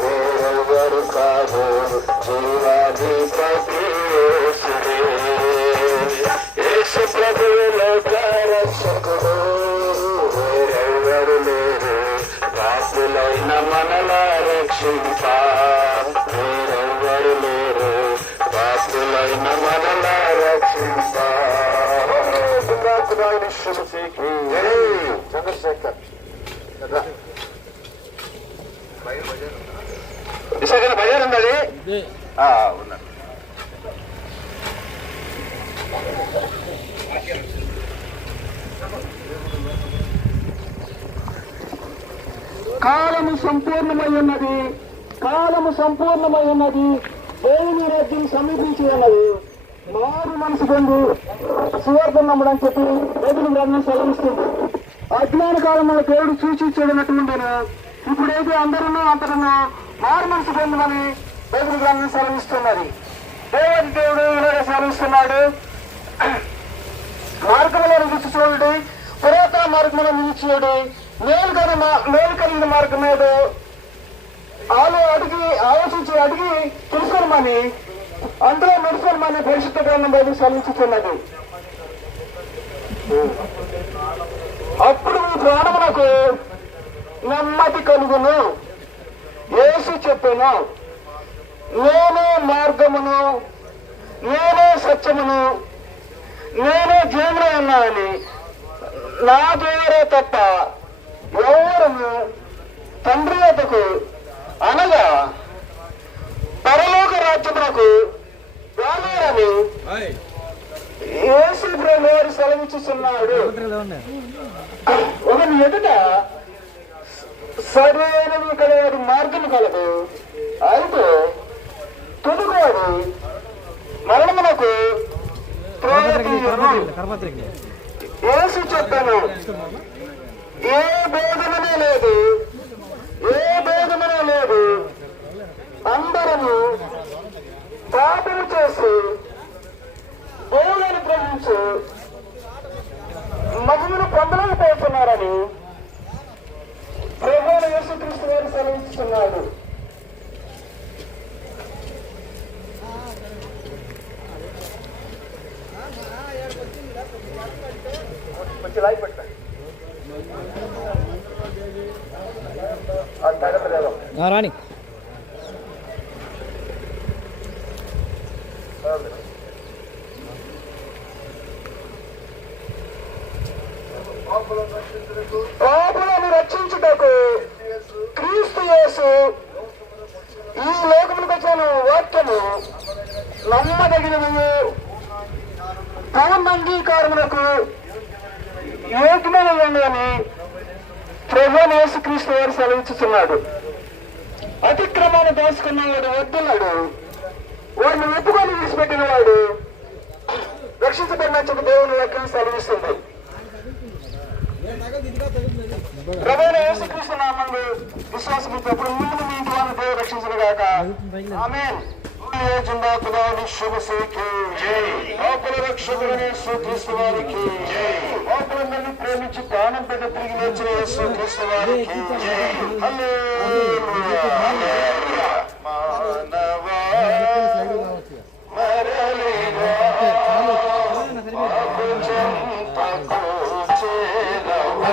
వేరెవరు కాదు జీవాధిపతి యేసుడే. యేసు ప్రభువులో రక్షకుడు, వేరెవరు లేరు పాపులైన మనలా రక్షింప, వేరెవరు లేరు పాపులైన మనలా రక్షింప. చంద్రశేఖర్ విశాఖ బజార్ ఉందండి ఉన్నాడు. కాలము సంపూర్ణమై ఉన్నది, కాలము సంపూర్ణమై ఉన్నది, దేవుని రాజ్యం సమీపించి ఉన్నది, మారు మనసు పొంది సువార్తను నమ్మడం చెప్పి బైబిల్ గ్రంథం సెలవిస్తుంది. అజ్ఞాన కాలంలో దేవుడు చూచి చూడనట్టుండేను, ఇప్పుడైతే అందరూ అంతటా మారు మనసు పొందమని బైబిల్ గ్రంథం సెలవిస్తున్నది. దేవుడు ఇలాగే సెలవిస్తున్నాడు, మార్గంలో రుచి చూడండి, పురాతన మార్గంలో నిలిచియుడి, మేలు కలిగిన మార్గం మీద ఆలోచించి అడిగి తెలుసుకోమని, అందులో నడుచుకోమని పరిశుద్ధ గ్రంథం బైబిల్ సెలవిస్తున్నది. అప్పుడు మీ ప్రాణమునకు నెమ్మది కలుగును. యేసు చెప్పాను, నేనే మార్గమును, నేనే సత్యమును, నేనే జీవన ఉన్నానని, నా ద్వారా తప్ప ఎవరము తండ్రి వద్దకు అనగా పరలోక రాజ్యమునకు రాలేరని యేసు ప్రభువు సెలవిస్తున్నాడు. ఒకరి ఎదుట సరైనది కలవాడు మార్గం కలదు, అయితే తుదుకోడు మరణమునకు యేసు చెప్పాను, ఏ భేదమనే లేదు, ఏ భేదమనే లేదు, అందరము పాపము చేసి దేవుని ప్రేమించి మహిమను పొందలేకపోతున్నారని ప్రభువైన యేసుక్రీస్తు వారు సెలవిస్తున్నాడు. రాణి పాపులను రక్షించుటకు క్రీస్తు యేసు ఈ లోకములకు వచ్చిన వాక్యము నమ్మదగినవి, పూర్ణ అంగీకారములకు యోగ్యమైనవి అని ప్రభువైన యేసుక్రీస్తు వారు సెలవిస్తున్నాడు. అతిక్రమాన్ని దోసుకున్నవాడు వద్దున్నాడు, వాడిని ఒప్పుకొని విడిచిపెట్టిన వాడు రక్షించబడిన దేవుని వాక్యం సెలవిస్తుంది. ప్రభువైన యేసుక్రీస్తు నామములో విశ్వాసం ఎప్పుడు మిమ్మల్ని మీ ఇంటి వారిని దేవుడు రక్షించను గాక. ఆమేన్. జిందా ఖుదాని శుభ సేకి జై. పాపుల రక్షకుడైన యేసుక్రీస్తు వారికి జై. పాపులందరినీ ప్రేమించి ప్రాణం పెట్ట తిరిగి లేచిన యేసుక్రీస్తు వారికి జై. హల్లెలూయా హల్లెలూయా. మానవా మరలిరా పాపు చెంతకు చేరవా.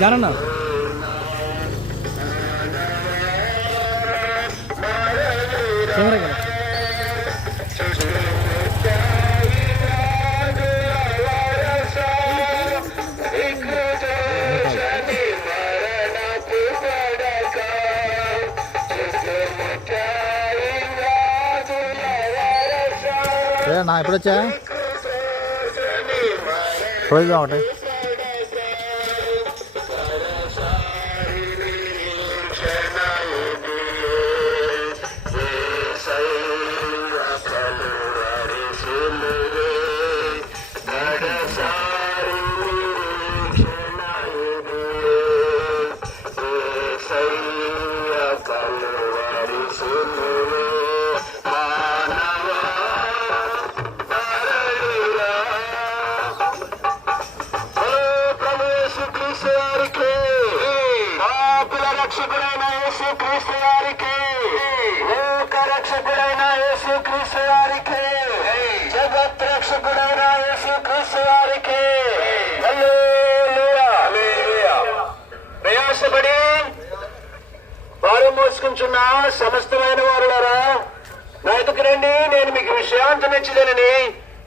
జానన్న కెమెరా నా ఎప్పుడు వచ్చా రోజు ఒకటి రక్షకుడైన యేసుక్రీస్తు వారికి, లోక రక్షకుడైన యేసుక్రీస్తు వారికి, జగత్ రక్షకుడైన యేసుక్రీస్తు వారికి హల్లెలూయా. ప్రయాసపడి వారు మోసుకుంటున్న సమస్తమైన వారులారా నా ఎదుకు రండి, నేను మీకు విశ్రాంతినిచ్చిదనని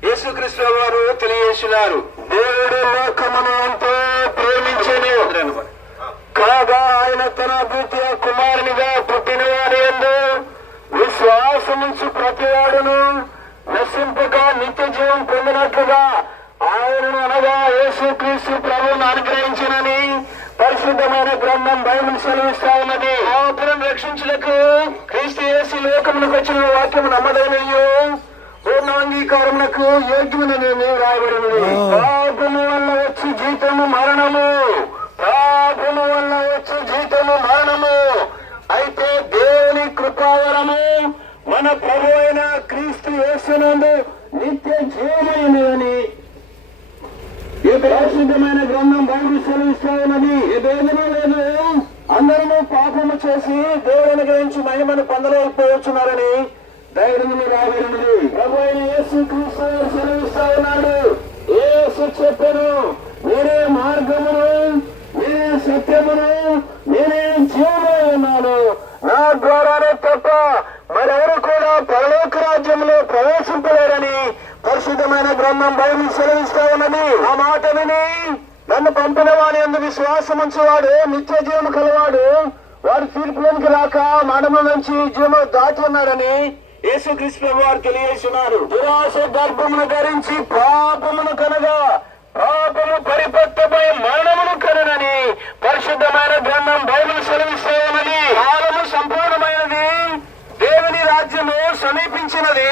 యేసుక్రీస్తు వారు తెలియజేస్తున్నారు. దేవుడు లోకమును ఎంతో ప్రేమించెను కాగా ఆయన తన ద్వితీయ కుమారునిగా పుట్టిన వారి యందు విశ్వాసముంచు ప్రతివాడును నశింపక నిత్య జీవం పొందినట్లుగా ఆయనను అనగా యేసుక్రీస్తు ప్రభువును అనుగ్రహించినని పరిశుద్ధమైన గ్రంథం బైబిల్ సెలవిస్తా ఉన్నది. పాపులను రక్షించుటకు క్రీస్తు యేసు లోకమునకు వచ్చిన వాక్యము నమ్మదైనయు పూర్ణ అంగీకారమునకు యోగ్యమునని రాయబడినది. పాపము వల్ల వచ్చి జీతము మరణము, పాపము వల్ల వచ్చి జీతము మరణము, అయితే దేవుని కృపావరము మన ప్రభు అయిన క్రీస్తు యేసునందు నిత్య జీవమైనదని ఈ పరిశుద్ధమైన గ్రంథం బైబిల్ సెలవిస్తా ఉన్నది. ఏ భేదము లేదు, అందరూ పాపము చేసి దేవుని గురించి మహిమను పొందలేకపోవచ్చున్నారని ధైర్యమును రాబడినది. ప్రభు అయిన యేసు క్రీస్తు సెలవిస్తా ఉన్నాడు. యేసు చెప్పెను, నేనే మార్గమును, నేనే సత్యమును, నేనే జీవమై ఉన్నాను, నా ద్వారానే తప్ప మరెవరు కూడా పరలోక రాజ్యంలో ప్రవేశింపలేరని పరిశుద్ధమైన గ్రంథం బైబిల్ సెలవిస్తా ఉన్నది. ఆ మాట విని నన్ను పంపిన వారి యందు విశ్వాసముంచువాడు నిత్య జీవము కలవాడు, వారు తీర్పులోనికి రాక మరణము నుంచి జీవము దాటి ఉన్నారని యేసుక్రీస్తు వారు తెలియజేస్తున్నారు. దురాశ గర్భమును ధరించి పాపమును కనగా పాపము పరిపక్వమై మరణమును కనని పరిశుద్ధమైన గ్రంథం బైబిల్ సెలవిస్తా ఉన్నది. కాలము సంపూర్ణమైనది, దేవుని రాజ్యము సమీపించినది,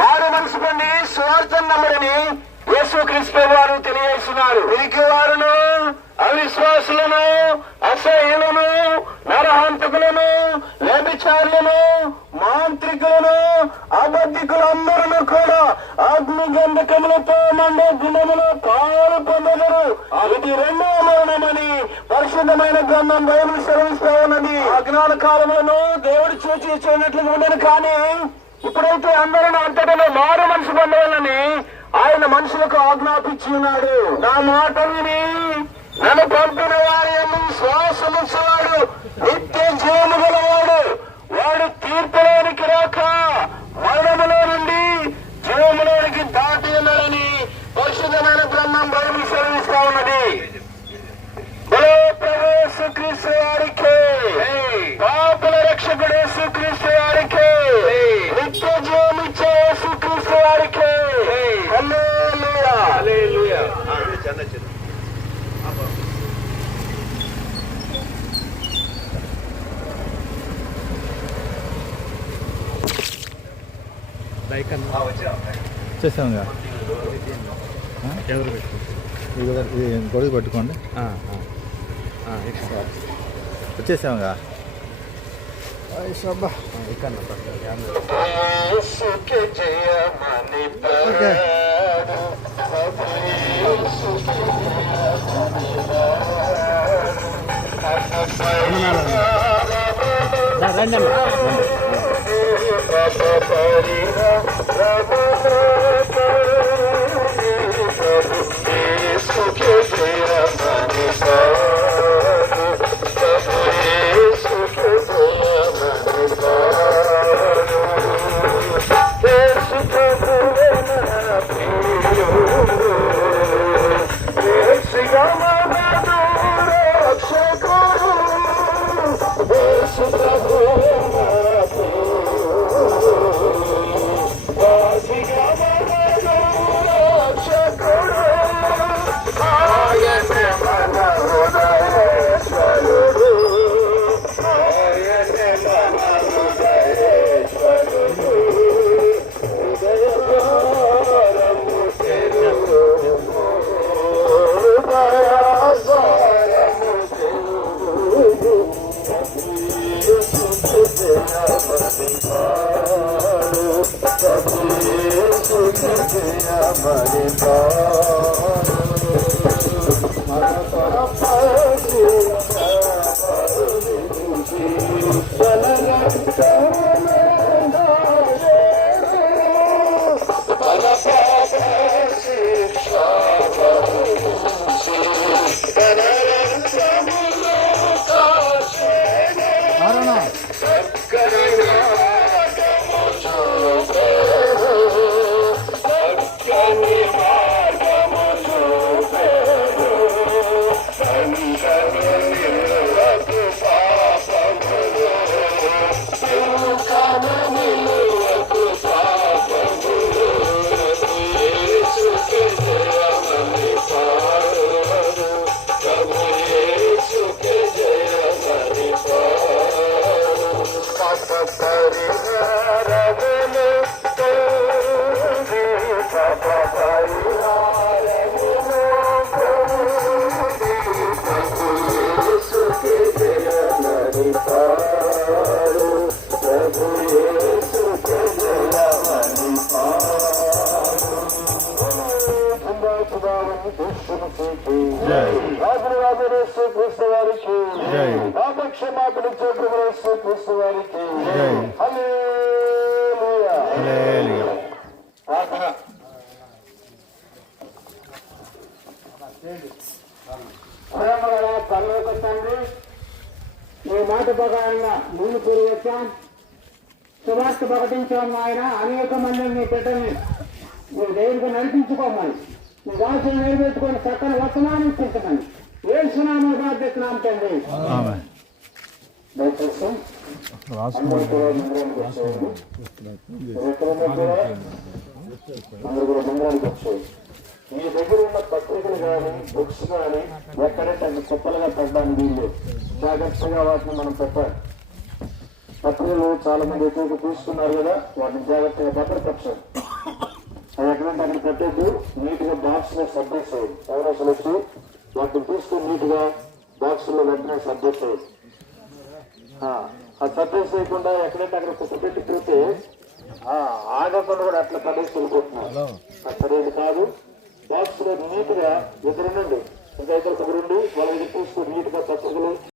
వారు మనసు పండి స్వార్థం నమ్మరని యేసుక్రీస్తు వారు తెలియజేస్తున్నారు. వీరికి వారును, అవిశ్వాసులను, అసహ్యులను, నరహంతకులను, వ్యభిచారులను, మాంత్రికులను, అబద్ధికులందరూ కూడా అగ్ని గంధకములతో మండే గుణములు పాలు పొందగరు. ఇది రెండో మరణమని పరిశుద్ధమైన గ్రంథం బైబిల్ సెలవిస్తా ఉన్నది. అజ్ఞాన కాలములను దేవుడు చూచి చూడనట్లుగా ఉండను, కానీ ఇప్పుడైతే అందరూ అంతటా మారు మనసు పొందవాలని ఆయన మనుషులకు ఆజ్ఞాపించి ఉన్నాడు. నా మాట విని నన్ను పంపిన వారి యందు విశ్వాసముంచువాడు నిత్య జీవము గలవాడు, వాడు తీర్పులోనికి రాక మరణములో నుండి జీవములోనికి దాటి ఉన్నాడని పరిశుద్ధమైన బ్రహ్మం బైబిల్ సెలవిస్తా ఉన్నది. బలో ప్రభు యేసుక్రీస్తు వారికి, పాపుల రక్షకుడు యేసుక్రీస్తు వారికి, నిత్య జీవం ఇచ్చే యేసుక్రీస్తు వారికి హల్లెలూయా. హల్లెలూయా. చేసాముగా ఇది గొడుగు పట్టుకోండి, వచ్చేసాముగా. ఓకే రండి సుఖ క్రీస్తు వారికి పాపక్షమాపణ చేకూరు క్రీస్తు వారికి హల్లెలూయా. ప్రార్థన. ప్రేమగల పరలోక తండ్రి, మీ మాట ప్రకారంగా ముందు కూడి వచ్చాం, సువార్త ప్రకటించాం. ఆయన అనేక మందిని మీ బిడ్డని మీరు దేవుడికి నడిపించుకోమని, మీ దాసులు నిలబెట్టుకొని చక్కని వర్తమానం ఇచ్చించమని ఏసునామములో ప్రార్థిస్తున్నాం తండ్రి. దయచేసి అందరూ కూడా మందిరానికి వచ్చేయండి. అందరూ కూడా మందిరానికి వచ్చేయండి. మీ దగ్గర ఉన్న పత్రికలు కానీ బుక్స్ కానీ ఎక్కడంటే అక్కడ కుప్పలుగా పెట్టడానికి వీళ్ళు జాగ్రత్తగా వాటిని మనం పెట్టాలి. పత్రికలు చాలా మంది ఎక్కువగా తీసుకున్నారు కదా, వాటిని జాగ్రత్తగా భద్రపరచాలి. అది ఎక్కడంటే అక్కడ పెట్టేది నీట్ గా బాక్స్ లో సబ్జెక్ట్ చేయండి. ఎవరసలు వచ్చి వాటిని తీసుకుని నీట్ గా బాక్స్ లో వెంటనే సబ్జెక్ట్ చేయండి. ఆ సబ్జెక్ట్ చేయకుండా ఎక్కడంటే అక్కడ కుప్ప పెట్టి తిరిగితే ఆగకుండా కూడా అట్లా పడేసి వెళ్ళిపోతున్నారు. సరైనది కాదు. బాక్స్ లో నీట్ గా ఎదురుండండి, ఇంకా ఇద్దరు ఎదురుండి వాళ్ళ దగ్గర తీసుకుని నీట్ గా పత్రికలు